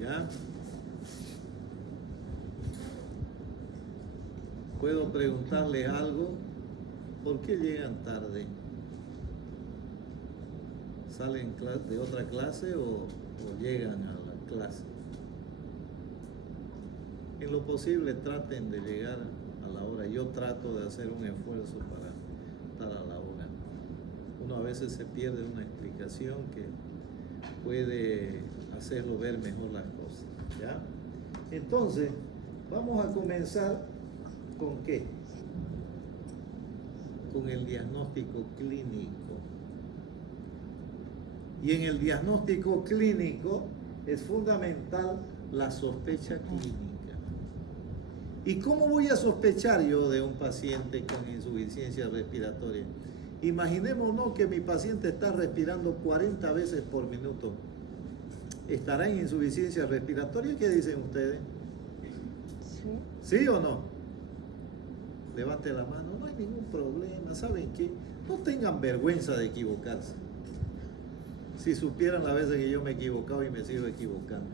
¿Ya? ¿Puedo preguntarles algo? ¿Por qué llegan tarde? ¿Salen de otra clase o llegan a la clase? En lo posible traten de llegar a la hora. Yo trato de hacer un esfuerzo para estar a la hora. Uno a veces se pierde una explicación que puede hacerlo ver mejor las cosas, ¿ya? Entonces, vamos a comenzar ¿con qué? Con el diagnóstico clínico. Y en el diagnóstico clínico es fundamental la sospecha clínica. ¿Y cómo voy a sospechar yo de un paciente con insuficiencia respiratoria? Imaginémonos que mi paciente está respirando 40 veces por minuto. ¿Estará en insuficiencia respiratoria? ¿Qué dicen ustedes? ¿Sí o no? Levante la mano, no hay ningún problema. ¿Saben qué? No tengan vergüenza de equivocarse. Si supieran las veces que yo me he equivocado y me sigo equivocando.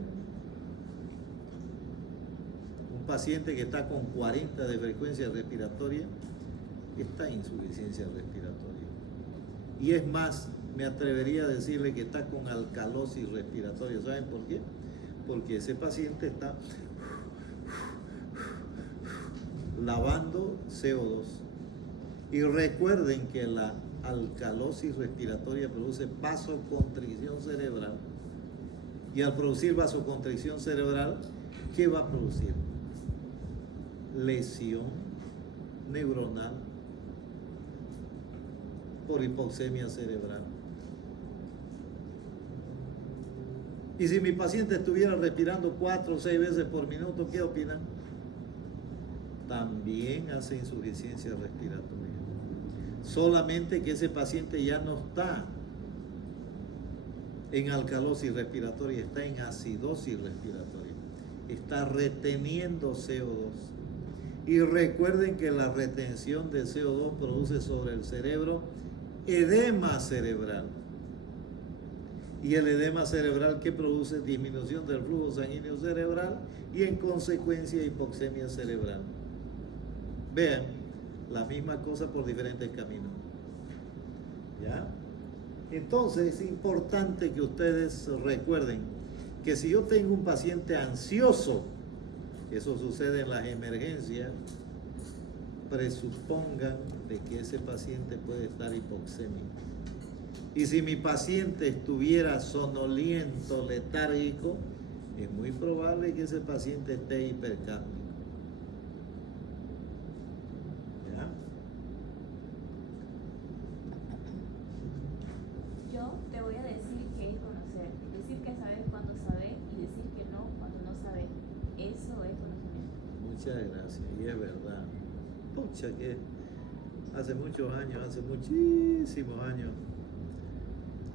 Un paciente que está con 40 de frecuencia respiratoria está en insuficiencia respiratoria. Y es más, me atrevería a decirle que está con alcalosis respiratoria. ¿Saben por qué? Porque ese paciente está lavando CO2. Y recuerden que la alcalosis respiratoria produce vasoconstricción cerebral. Y al producir vasoconstricción cerebral, ¿qué va a producir? Lesión neuronal por hipoxemia cerebral. Y si mi paciente estuviera respirando 4 o 6 veces por minuto, ¿qué opinan? También hace insuficiencia respiratoria. Solamente que ese paciente ya no está en alcalosis respiratoria, está en acidosis respiratoria. Está reteniendo CO2. Y recuerden que la retención de CO2 produce sobre el cerebro edema cerebral. Y el edema cerebral, ¿qué produce? Disminución del flujo sanguíneo cerebral y en consecuencia hipoxemia cerebral. Vean, la misma cosa por diferentes caminos. ¿Ya? Entonces es importante que ustedes recuerden que si yo tengo un paciente ansioso, eso sucede en las emergencias, presupongan de que ese paciente puede estar hipoxémico. Y si mi paciente estuviera sonoliento, letárgico, es muy probable que ese paciente esté hipercápnico. ¿Ya? Yo te voy a decir qué es conocer. Decir que sabes cuando sabes y decir que no cuando no sabes. Eso es conocimiento. Muchas gracias, y es verdad. Pucha, que hace muchos años, hace muchísimos años,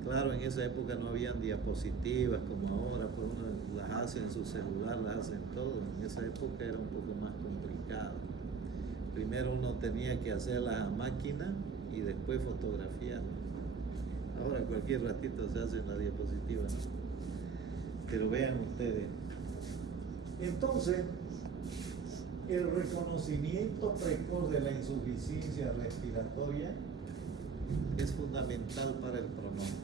claro, en esa época no habían diapositivas como ahora, pues uno las hace en su celular, las hace en todo. En esa época era un poco más complicado. Primero uno tenía que hacerlas a máquina y después fotografiar. Ahora cualquier ratito se hace en la diapositiva, ¿no? Pero vean ustedes. Entonces, el reconocimiento precoz de la insuficiencia respiratoria es fundamental para el pronóstico.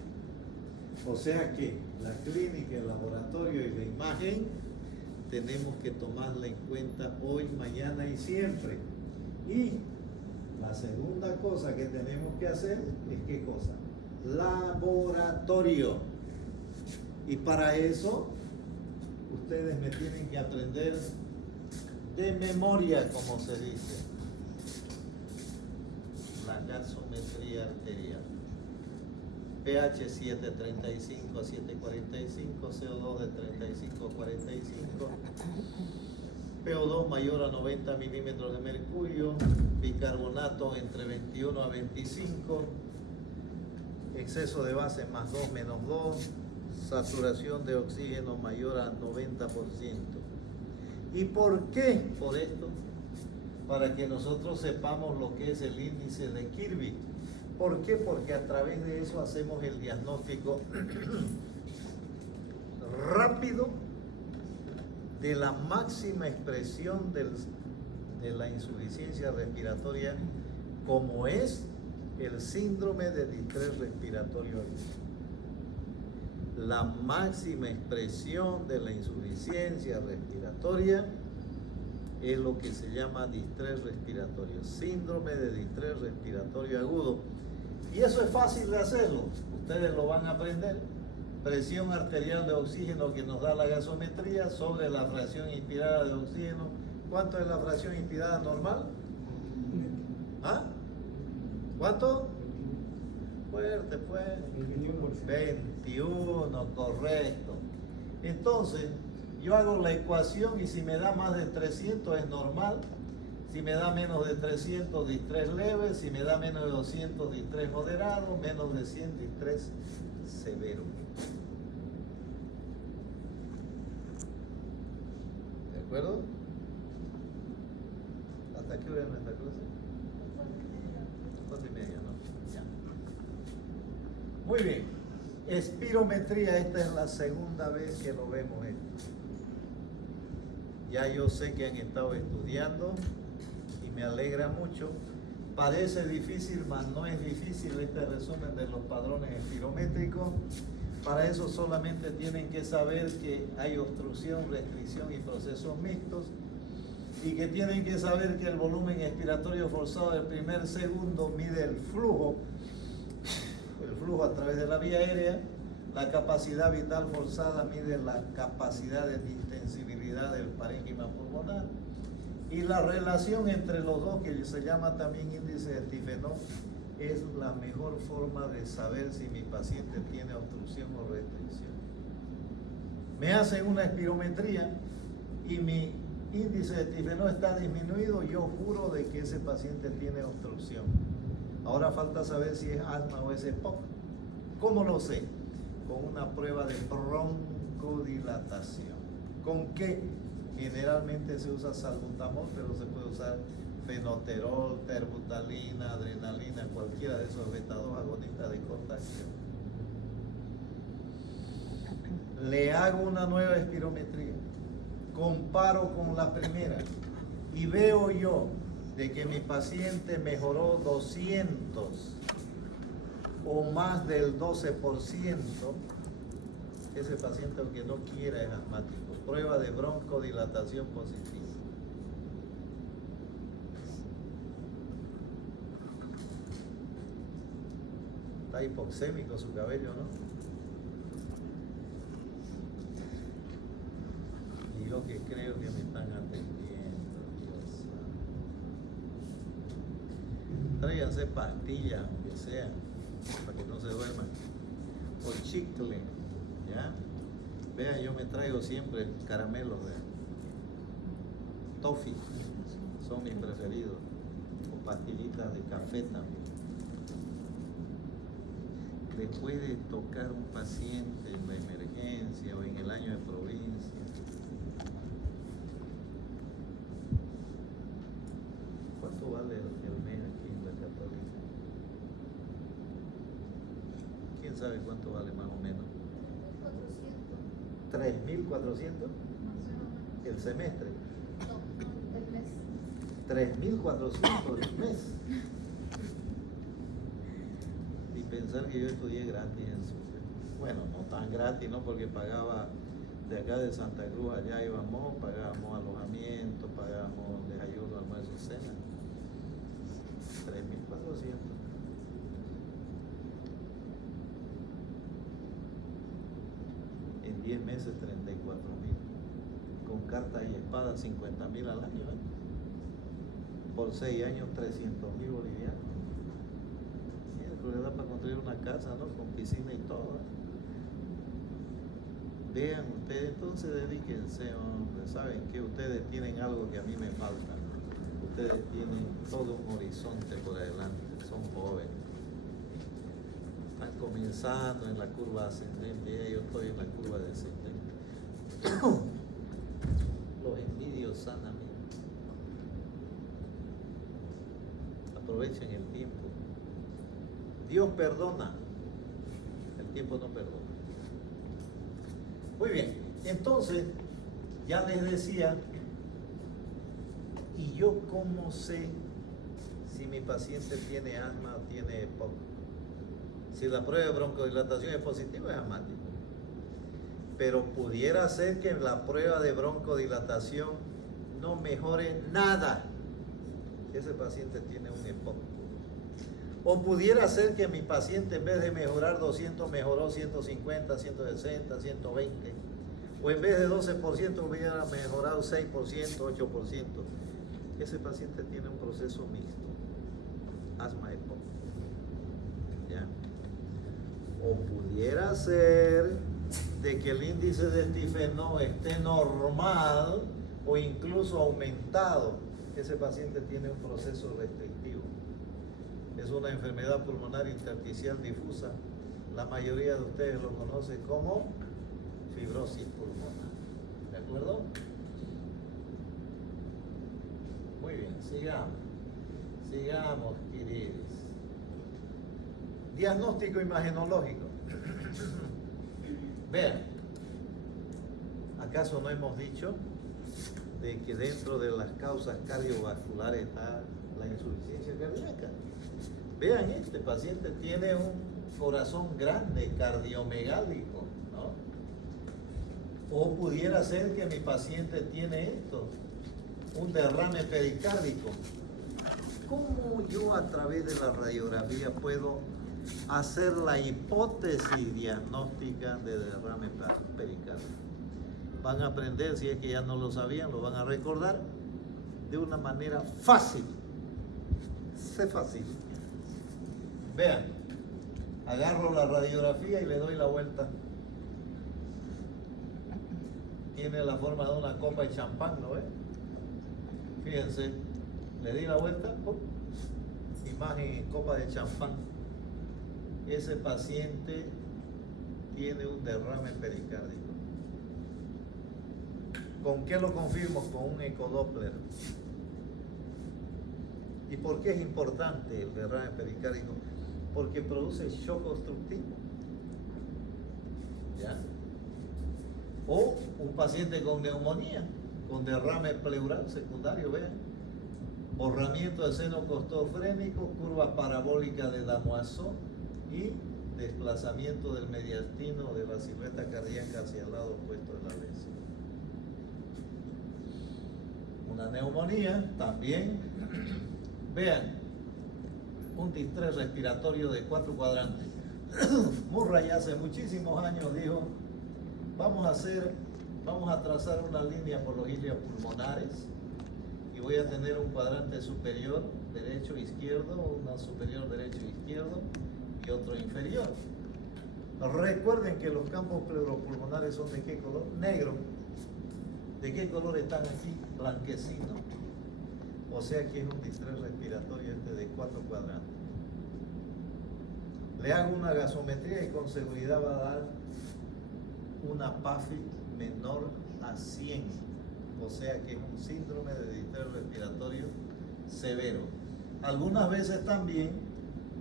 O sea que la clínica, el laboratorio y la imagen tenemos que tomarla en cuenta hoy, mañana y siempre. Y la segunda cosa que tenemos que hacer es ¿qué cosa? Laboratorio. Y para eso ustedes me tienen que aprender de memoria, como se dice, la gasometría arterial. pH 735 a 745, CO2 de 35 a 45, PO2 mayor a 90 milímetros de mercurio, bicarbonato entre 21 a 25, exceso de base más 2 menos 2, saturación de oxígeno mayor a 90%. ¿Y por qué? Por esto, para que nosotros sepamos lo que es el índice de Kirby. ¿Por qué? Porque a través de eso hacemos el diagnóstico rápido de la máxima expresión de la insuficiencia respiratoria, como es el síndrome de distrés respiratorio agudo. La máxima expresión de la insuficiencia respiratoria es lo que se llama distrés respiratorio, síndrome de distrés respiratorio agudo. Y eso es fácil de hacerlo, ustedes lo van a aprender. Presión arterial de oxígeno que nos da la gasometría sobre la fracción inspirada de oxígeno. ¿Cuánto es la fracción inspirada normal? ¿Ah? ¿Cuánto? Fuerte, pues. 21, correcto. Entonces, yo hago la ecuación y si me da más de 300 es normal. Si me da menos de 300, distrés leve. Si me da menos de 200, distrés moderado. Menos de 100, distrés severo. ¿De acuerdo? ¿Hasta qué hora es nuestra clase? 4:30, ¿no? Ya. Muy bien. Espirometría, esta es la segunda vez que lo vemos esto. Ya yo sé que han estado estudiando y me alegra mucho. Parece difícil, mas no es difícil este resumen de los padrones espirométricos. Para eso solamente tienen que saber que hay obstrucción, restricción y procesos mixtos, y que tienen que saber que el volumen expiratorio forzado del primer segundo mide el flujo a través de la vía aérea. La capacidad vital forzada mide la capacidad de distensibilidad del parénquima pulmonar. Y la relación entre los dos, que se llama también índice de Tifenot, es la mejor forma de saber si mi paciente tiene obstrucción o restricción. Me hacen una espirometría y mi índice de Tifenot está disminuido, yo juro de que ese paciente tiene obstrucción. Ahora falta saber si es asma o es EPOC. ¿Cómo lo sé? Con una prueba de broncodilatación. ¿Con qué? Generalmente se usa salbutamol, pero se puede usar fenoterol, terbutalina, adrenalina, cualquiera de esos beta-2 agonistas de corta acción. Le hago una nueva espirometría, comparo con la primera y veo yo de que mi paciente mejoró 200 o más del 12%, ese paciente, aunque no quiera, es asmático. Prueba de broncodilatación positiva. Está hipoxémico su cabello, ¿no? Y yo que creo que me están atendiendo, Dios santo. Tráiganse pastillas, aunque sea, para que no se duerman. O chicle, ¿ya? Vean, yo me traigo siempre caramelos de toffee, son mis preferidos. O pastillitas de café también. Le puede tocar un paciente en la emergencia o en el año de provincia. ¿Cuánto vale el mes aquí en la Católica? ¿Quién sabe cuánto vale más o menos? 400. ¿3.400? El semestre. No, el mes. 3.400 el mes. Y pensar que yo estudié gratis en su... Bueno, no tan gratis, ¿no? Porque pagaba de acá de Santa Cruz, allá íbamos, pagábamos alojamiento, pagábamos desayuno, almuerzo, cena. 3.400. En 10 meses 34.000. Con cartas y espadas 50.000 al año, ¿eh? Por 6 años 300.000 bolivianos. Le da para construir una casa, ¿no? Con piscina y todo, ¿eh? Vean ustedes, entonces dedíquense, hombre. Saben que ustedes tienen algo que a mí me falta. Ustedes tienen todo un horizonte por adelante, son jóvenes. Están comenzando en la curva ascendente, ya yo estoy en la curva descendente. Los envidio sanamente. Aprovechen el tiempo. Dios perdona, el tiempo no perdona. Muy bien, entonces, ya les decía, ¿y yo cómo sé si mi paciente tiene asma o tiene EPOC? Si la prueba de broncodilatación es positiva, es asmático. Pero pudiera ser que la prueba de broncodilatación no mejore nada. Ese paciente tiene un EPOC. O pudiera ser que mi paciente en vez de mejorar 200 mejoró 150, 160, 120. O en vez de 12% hubiera mejorado 6%, 8%. Ese paciente tiene un proceso mixto. Asma EPOC. ¿Ya? O pudiera ser de que el índice de difenol esté normal o incluso aumentado. Ese paciente tiene un proceso restrictivo. Es una enfermedad pulmonar intersticial difusa. La mayoría de ustedes lo conocen como fibrosis pulmonar. ¿De acuerdo? Muy bien, sigamos. Sigamos, queridos. Diagnóstico imagenológico. Vean, ¿acaso no hemos dicho de que dentro de las causas cardiovasculares está la insuficiencia cardíaca? Vean, este paciente tiene un corazón grande, cardiomegálico, ¿no? O pudiera ser que mi paciente tiene esto, un derrame pericárdico. ¿Cómo yo a través de la radiografía puedo hacer la hipótesis diagnóstica de derrame pericárdico? Van a aprender, si es que ya no lo sabían, lo van a recordar de una manera fácil. Sé fácil. Vean, agarro la radiografía y le doy la vuelta. Tiene la forma de una copa de champán, ¿no ves? Fíjense, le di la vuelta, ¡pum! Imagen en copa de champán. Ese paciente tiene un derrame pericárdico. ¿Con qué lo confirmo? Con un ecodoppler. ¿Y por qué es importante el derrame pericárdico? Porque produce shock obstructivo. ¿Ya? O un paciente con neumonía, con derrame pleural secundario, vean. Borramiento de seno costofrénico, curva parabólica de Damoiseau y desplazamiento del mediastino de la silueta cardíaca hacia el lado opuesto de la lesión. Una neumonía también. Vean, un distrés respiratorio de 4 cuadrantes. Murray hace muchísimos años dijo, vamos a trazar una línea por los ilios pulmonares y voy a tener un cuadrante superior derecho izquierdo, uno superior derecho izquierdo y otro inferior. Recuerden que los campos pleuropulmonares son de qué color? Negro. ¿De qué color están aquí? Blanquecino. O sea que es un distrés respiratorio de 4 cuadrantes. Le hago una gasometría y con seguridad va a dar una PAFI menor a 100. O sea que es un síndrome de distrés respiratorio severo. Algunas veces también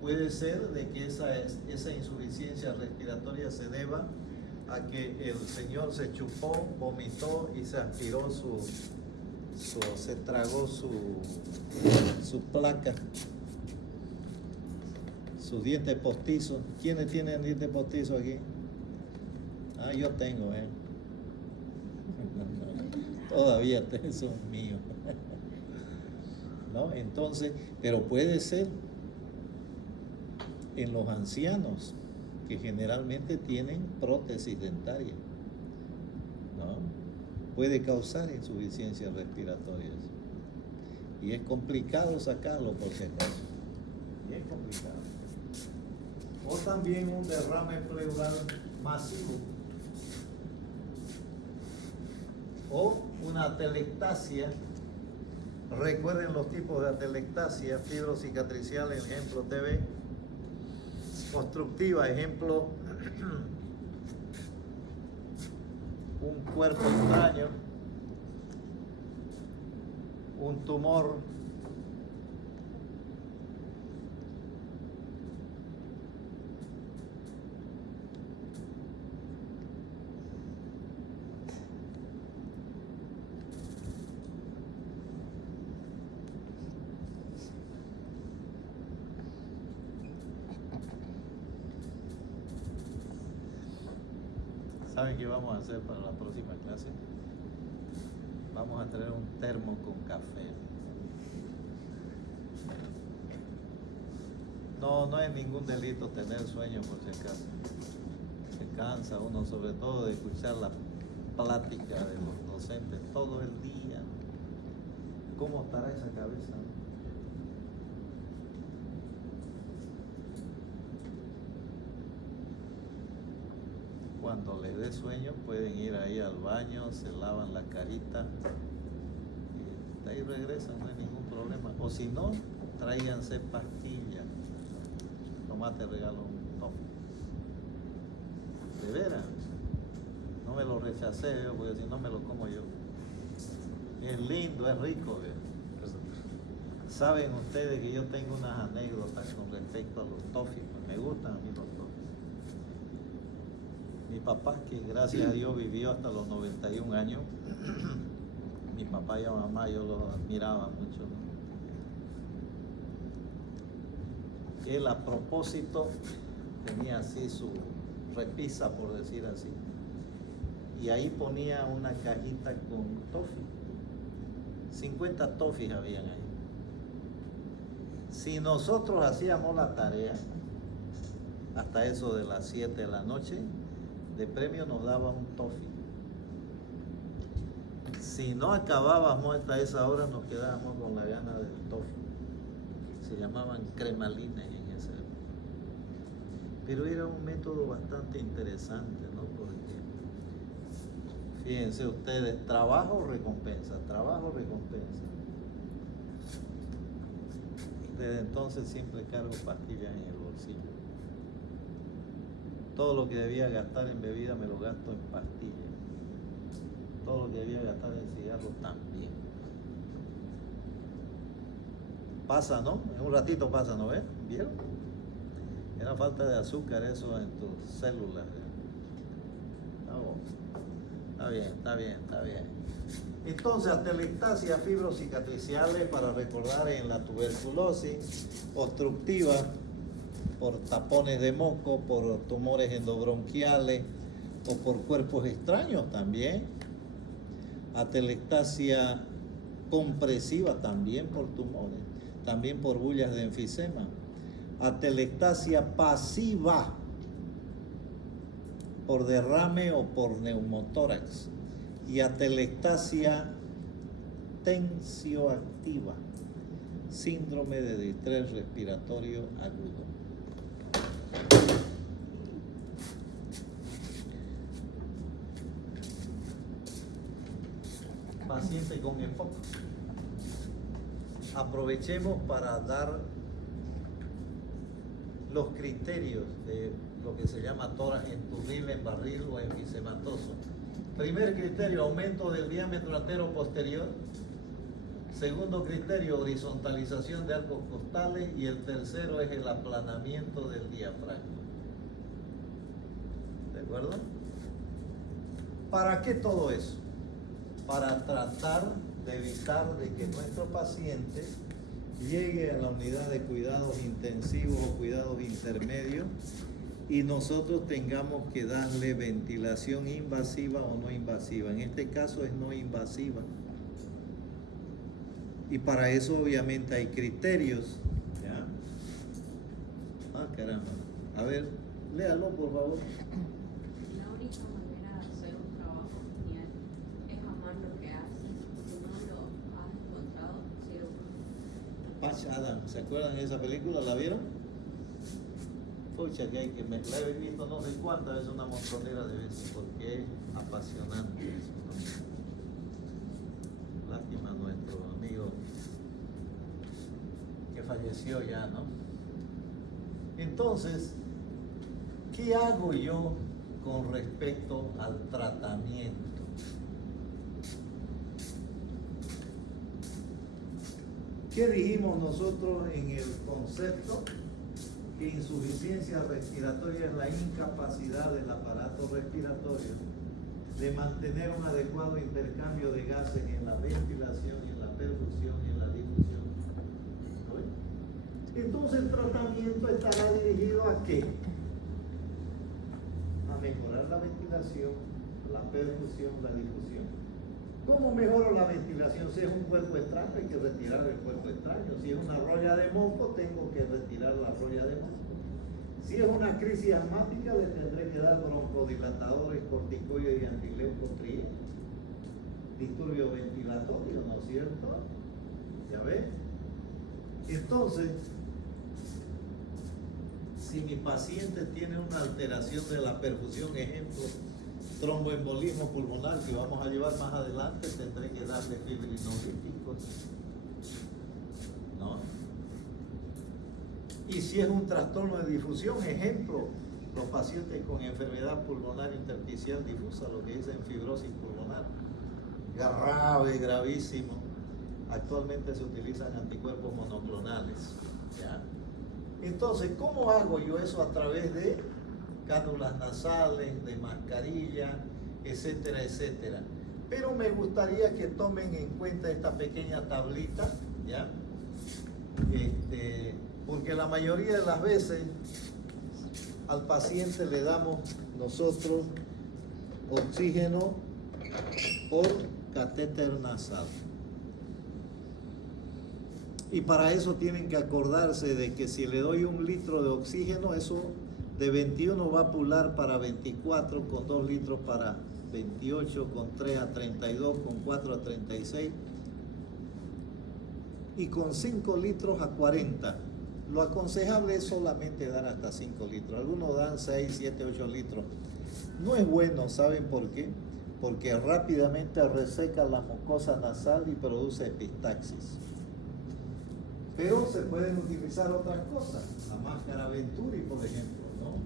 puede ser de que esa insuficiencia respiratoria se deba a que el señor se chupó, vomitó y se aspiró se tragó su placa, sus dientes postizos. ¿Quiénes tienen dientes postizos aquí? Ah, yo tengo, Todavía son míos. ¿No? Entonces, pero puede ser en los ancianos que generalmente tienen prótesis dentaria, ¿no? Puede causar insuficiencias respiratorias y es complicado sacarlo por si acaso, bien complicado. O también un derrame pleural masivo o una atelectasia. Recuerden los tipos de atelectasia: fibrocicatricial, ejemplo TB; constructiva, ejemplo un cuerpo extraño, un tumor, ¿saben qué vamos a hacer para la próxima clase? Vamos a traer un termo con café. No es ningún delito tener sueño por si acaso. Se cansa uno sobre todo de escuchar la plática de los docentes todo el día. ¿Cómo estará esa cabeza? Cuando les dé sueño pueden ir ahí al baño, se lavan la carita y de ahí regresan, no hay ningún problema. O si no, tráiganse pastillas. Tomás, te regalo un toque. De veras, no me lo rechacé, porque si no me lo como yo. Es lindo, es rico. Saben ustedes que yo tengo unas anécdotas con respecto a los toffees. Me gustan a mí los toffees. Mi papá, que gracias a Dios vivió hasta los 91 años, mi papá y a mamá yo los admiraba mucho, ¿no? Él a propósito tenía así su repisa, por decir así, y ahí ponía una cajita con toffee. 50 toffees habían ahí. Si nosotros hacíamos la tarea hasta eso de las 7 de la noche, de premio nos daba un toffee. Si no acabábamos hasta esa hora, nos quedábamos con la gana del toffee. Se llamaban cremalines en ese época. Pero era un método bastante interesante, ¿no? Porque fíjense ustedes, trabajo, recompensa. Desde entonces siempre cargo pastillas en el bolsillo. Todo lo que debía gastar en bebida me lo gasto en pastillas. Todo lo que debía gastar en cigarros también. Pasa, ¿no? En un ratito pasa, ¿no ves? ¿Vieron? Era falta de azúcar eso en tus células. No, está bien. Entonces, atelectasia, fibrocicatriciales, para recordar, en la tuberculosis, obstructiva, por tapones de moco, por tumores endobronquiales o por cuerpos extraños también. Atelectasia compresiva también por tumores, también por bullas de enfisema. Atelectasia pasiva, por derrame o por neumotórax, y atelectasia tensioactiva, síndrome de distrés respiratorio agudo. Paciente con EPOC. Aprovechemos para dar los criterios de lo que se llama tórax entumible, en barril o enfisematoso. Primer criterio, aumento del diámetro antero posterior. Segundo criterio, horizontalización de arcos costales. Y el tercero es el aplanamiento del diafragma. ¿De acuerdo? ¿Para qué todo eso? Para tratar de evitar de que nuestro paciente llegue a la unidad de cuidados intensivos o cuidados intermedios y nosotros tengamos que darle ventilación invasiva o no invasiva. En este caso es no invasiva. Y para eso obviamente hay criterios. ¿Ya? Ah, caramba. A ver, léalo por favor. La única manera de hacer un trabajo genial es amar lo que haces. Si no lo has encontrado, sigue buscando. Patch Adams, ¿se acuerdan de esa película? ¿La vieron? Pucha, que hay que la he visto no sé cuántas veces, una montonera de veces, porque es apasionante eso, ¿no? Lástima a nuestro amigo que falleció ya, ¿no? Entonces, ¿qué hago yo con respecto al tratamiento? ¿Qué dijimos nosotros en el concepto? Que insuficiencia respiratoria es la incapacidad del aparato respiratorio de mantener un adecuado intercambio de gases en la ventilación, en la perfusión y en la difusión. ¿No? Entonces el tratamiento estará dirigido ¿a qué? A mejorar la ventilación, la perfusión, la difusión. ¿Cómo mejoro la ventilación? Si es un cuerpo extraño, hay que retirar el cuerpo extraño. Si es una rolla de moco, tengo que retirar la rolla de moco. Si es una crisis asmática, le tendré que dar broncodilatadores, corticoides y antileucotrienes. Disturbio ventilatorio, ¿no es cierto? ¿Ya ves? Entonces, si mi paciente tiene una alteración de la perfusión, ejemplo, tromboembolismo pulmonar, que vamos a llevar más adelante, tendré que darle fibrinolíticos, ¿no? Y si es un trastorno de difusión, ejemplo, los pacientes con enfermedad pulmonar intersticial difusa, lo que dicen fibrosis pulmonar, grave, gravísimo, actualmente se utilizan anticuerpos monoclonales, ¿ya? Entonces, ¿cómo hago yo eso? A través de cánulas nasales, de mascarilla, etcétera, etcétera. Pero me gustaría que tomen en cuenta esta pequeña tablita, ¿ya? Porque la mayoría de las veces al paciente le damos nosotros oxígeno por catéter nasal. Y para eso tienen que acordarse de que si le doy 1 litro de oxígeno, eso de 21 va a pular para 24, con 2 litros para 28, con 3 a 32, con 4 a 36 y con 5 litros a 40. Lo aconsejable es solamente dar hasta 5 litros. Algunos dan 6, 7, 8 litros. No es bueno, ¿saben por qué? Porque rápidamente reseca la mucosa nasal y produce epistaxis. Pero se pueden utilizar otras cosas. La máscara Venturi, por ejemplo, ¿no?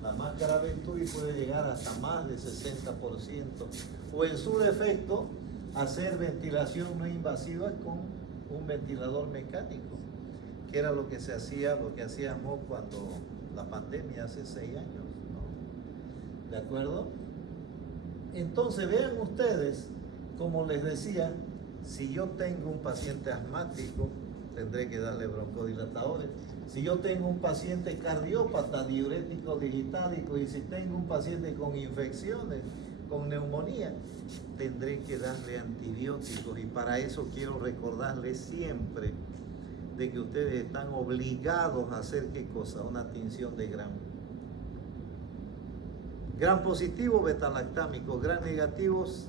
La máscara Venturi puede llegar hasta más de 60%. O en su defecto, hacer ventilación no invasiva con un ventilador mecánico, que era lo que se hacía, lo que hacíamos cuando la pandemia hace 6 años, ¿no? ¿De acuerdo? Entonces vean ustedes, como les decía, si yo tengo un paciente asmático, tendré que darle broncodilatadores. Si yo tengo un paciente cardiópata, diurético digitálico, y si tengo un paciente con infecciones, con neumonía, tendré que darle antibióticos. Y para eso quiero recordarles siempre de que ustedes están obligados a hacer ¿qué cosa? Una tinción de Gram. Gram positivo, betalactámicos. Gram negativos,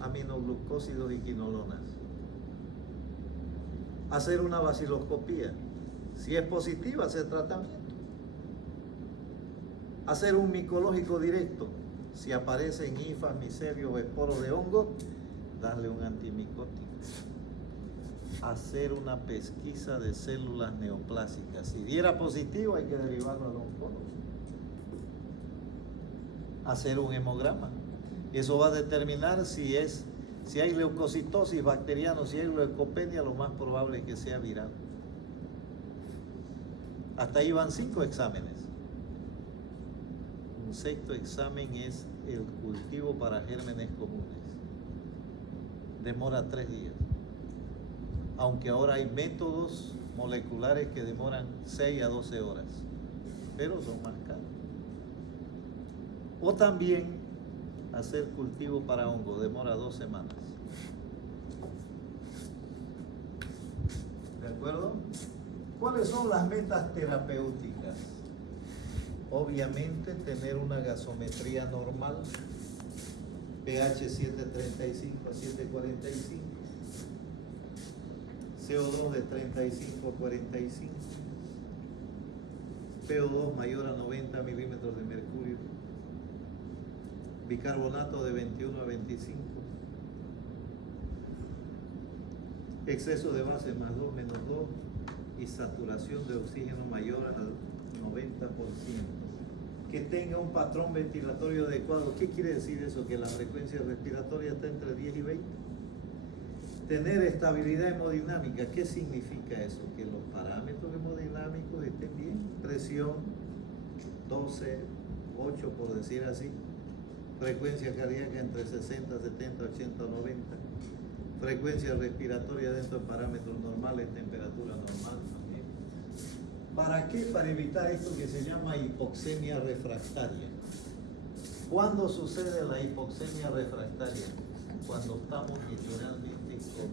aminoglucósidos y quinolonas. Hacer una baciloscopía. Si es positiva, hacer tratamiento. Hacer un micológico directo. Si aparecen hifas, micelios o esporos de hongo, darle un antimicótico. Hacer una pesquisa de células neoplásicas. Si diera positivo, hay que derivarlo al oncólogo. Hacer un hemograma. Eso va a determinar si hay leucocitosis bacteriana, si hay leucopenia, lo más probable es que sea viral. Hasta ahí van 5 exámenes. Un sexto examen es el cultivo para gérmenes comunes. Demora 3 días. Aunque ahora hay métodos moleculares que demoran 6 a 12 horas, pero son más caros. O también hacer cultivo para hongo, demora 2 semanas. ¿De acuerdo? ¿Cuáles son las metas terapéuticas? Obviamente tener una gasometría normal, pH 735 a 745, CO2 de 35 a 45, PO2 mayor a 90 milímetros de mercurio, bicarbonato de 21 a 25, exceso de base más 2 menos 2 y saturación de oxígeno mayor al 90%. Que tenga un patrón ventilatorio adecuado. ¿Qué quiere decir eso? Que la frecuencia respiratoria está entre 10 y 20. Tener estabilidad hemodinámica. ¿Qué significa eso? Que los parámetros hemodinámicos estén bien. Presión 12, 8 por decir así. Frecuencia cardíaca entre 60, 70, 80 o 90. Frecuencia respiratoria dentro de parámetros normales, temperatura normal también. ¿Para qué? Para evitar esto que se llama hipoxemia refractaria. ¿Cuándo sucede la hipoxemia refractaria? Cuando estamos literalmente con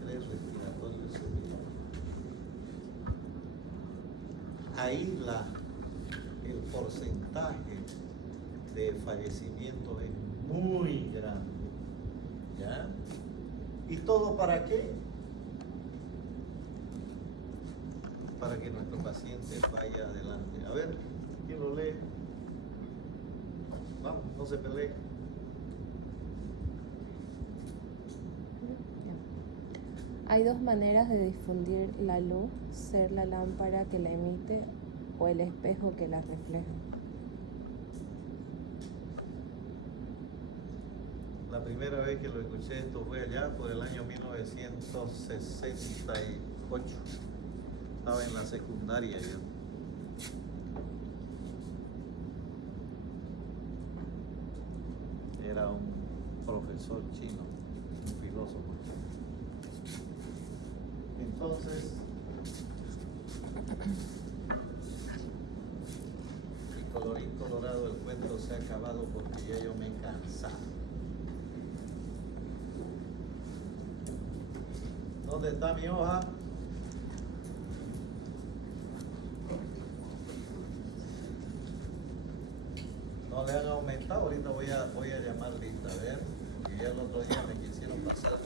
distrés respiratorio severo. Ahí el porcentaje de fallecimientos es muy grande. ¿Ya? ¿Y todo para qué? Para que nuestro paciente vaya adelante. A ver, ¿quién lo lee? Vamos, no se pelee. Hay 2 maneras de difundir la luz: ser la lámpara que la emite o el espejo que la refleja. La primera vez que lo escuché esto fue allá por el año 1968. Estaba en la secundaria yo. Era un profesor chino, un filósofo chino. Entonces, y colorín colorado, el cuento se ha acabado porque ya yo me he cansado. ¿Dónde está mi hoja? No le han aumentado, ahorita voy a llamar lista, a ver, porque ya el otro día me quisieron pasar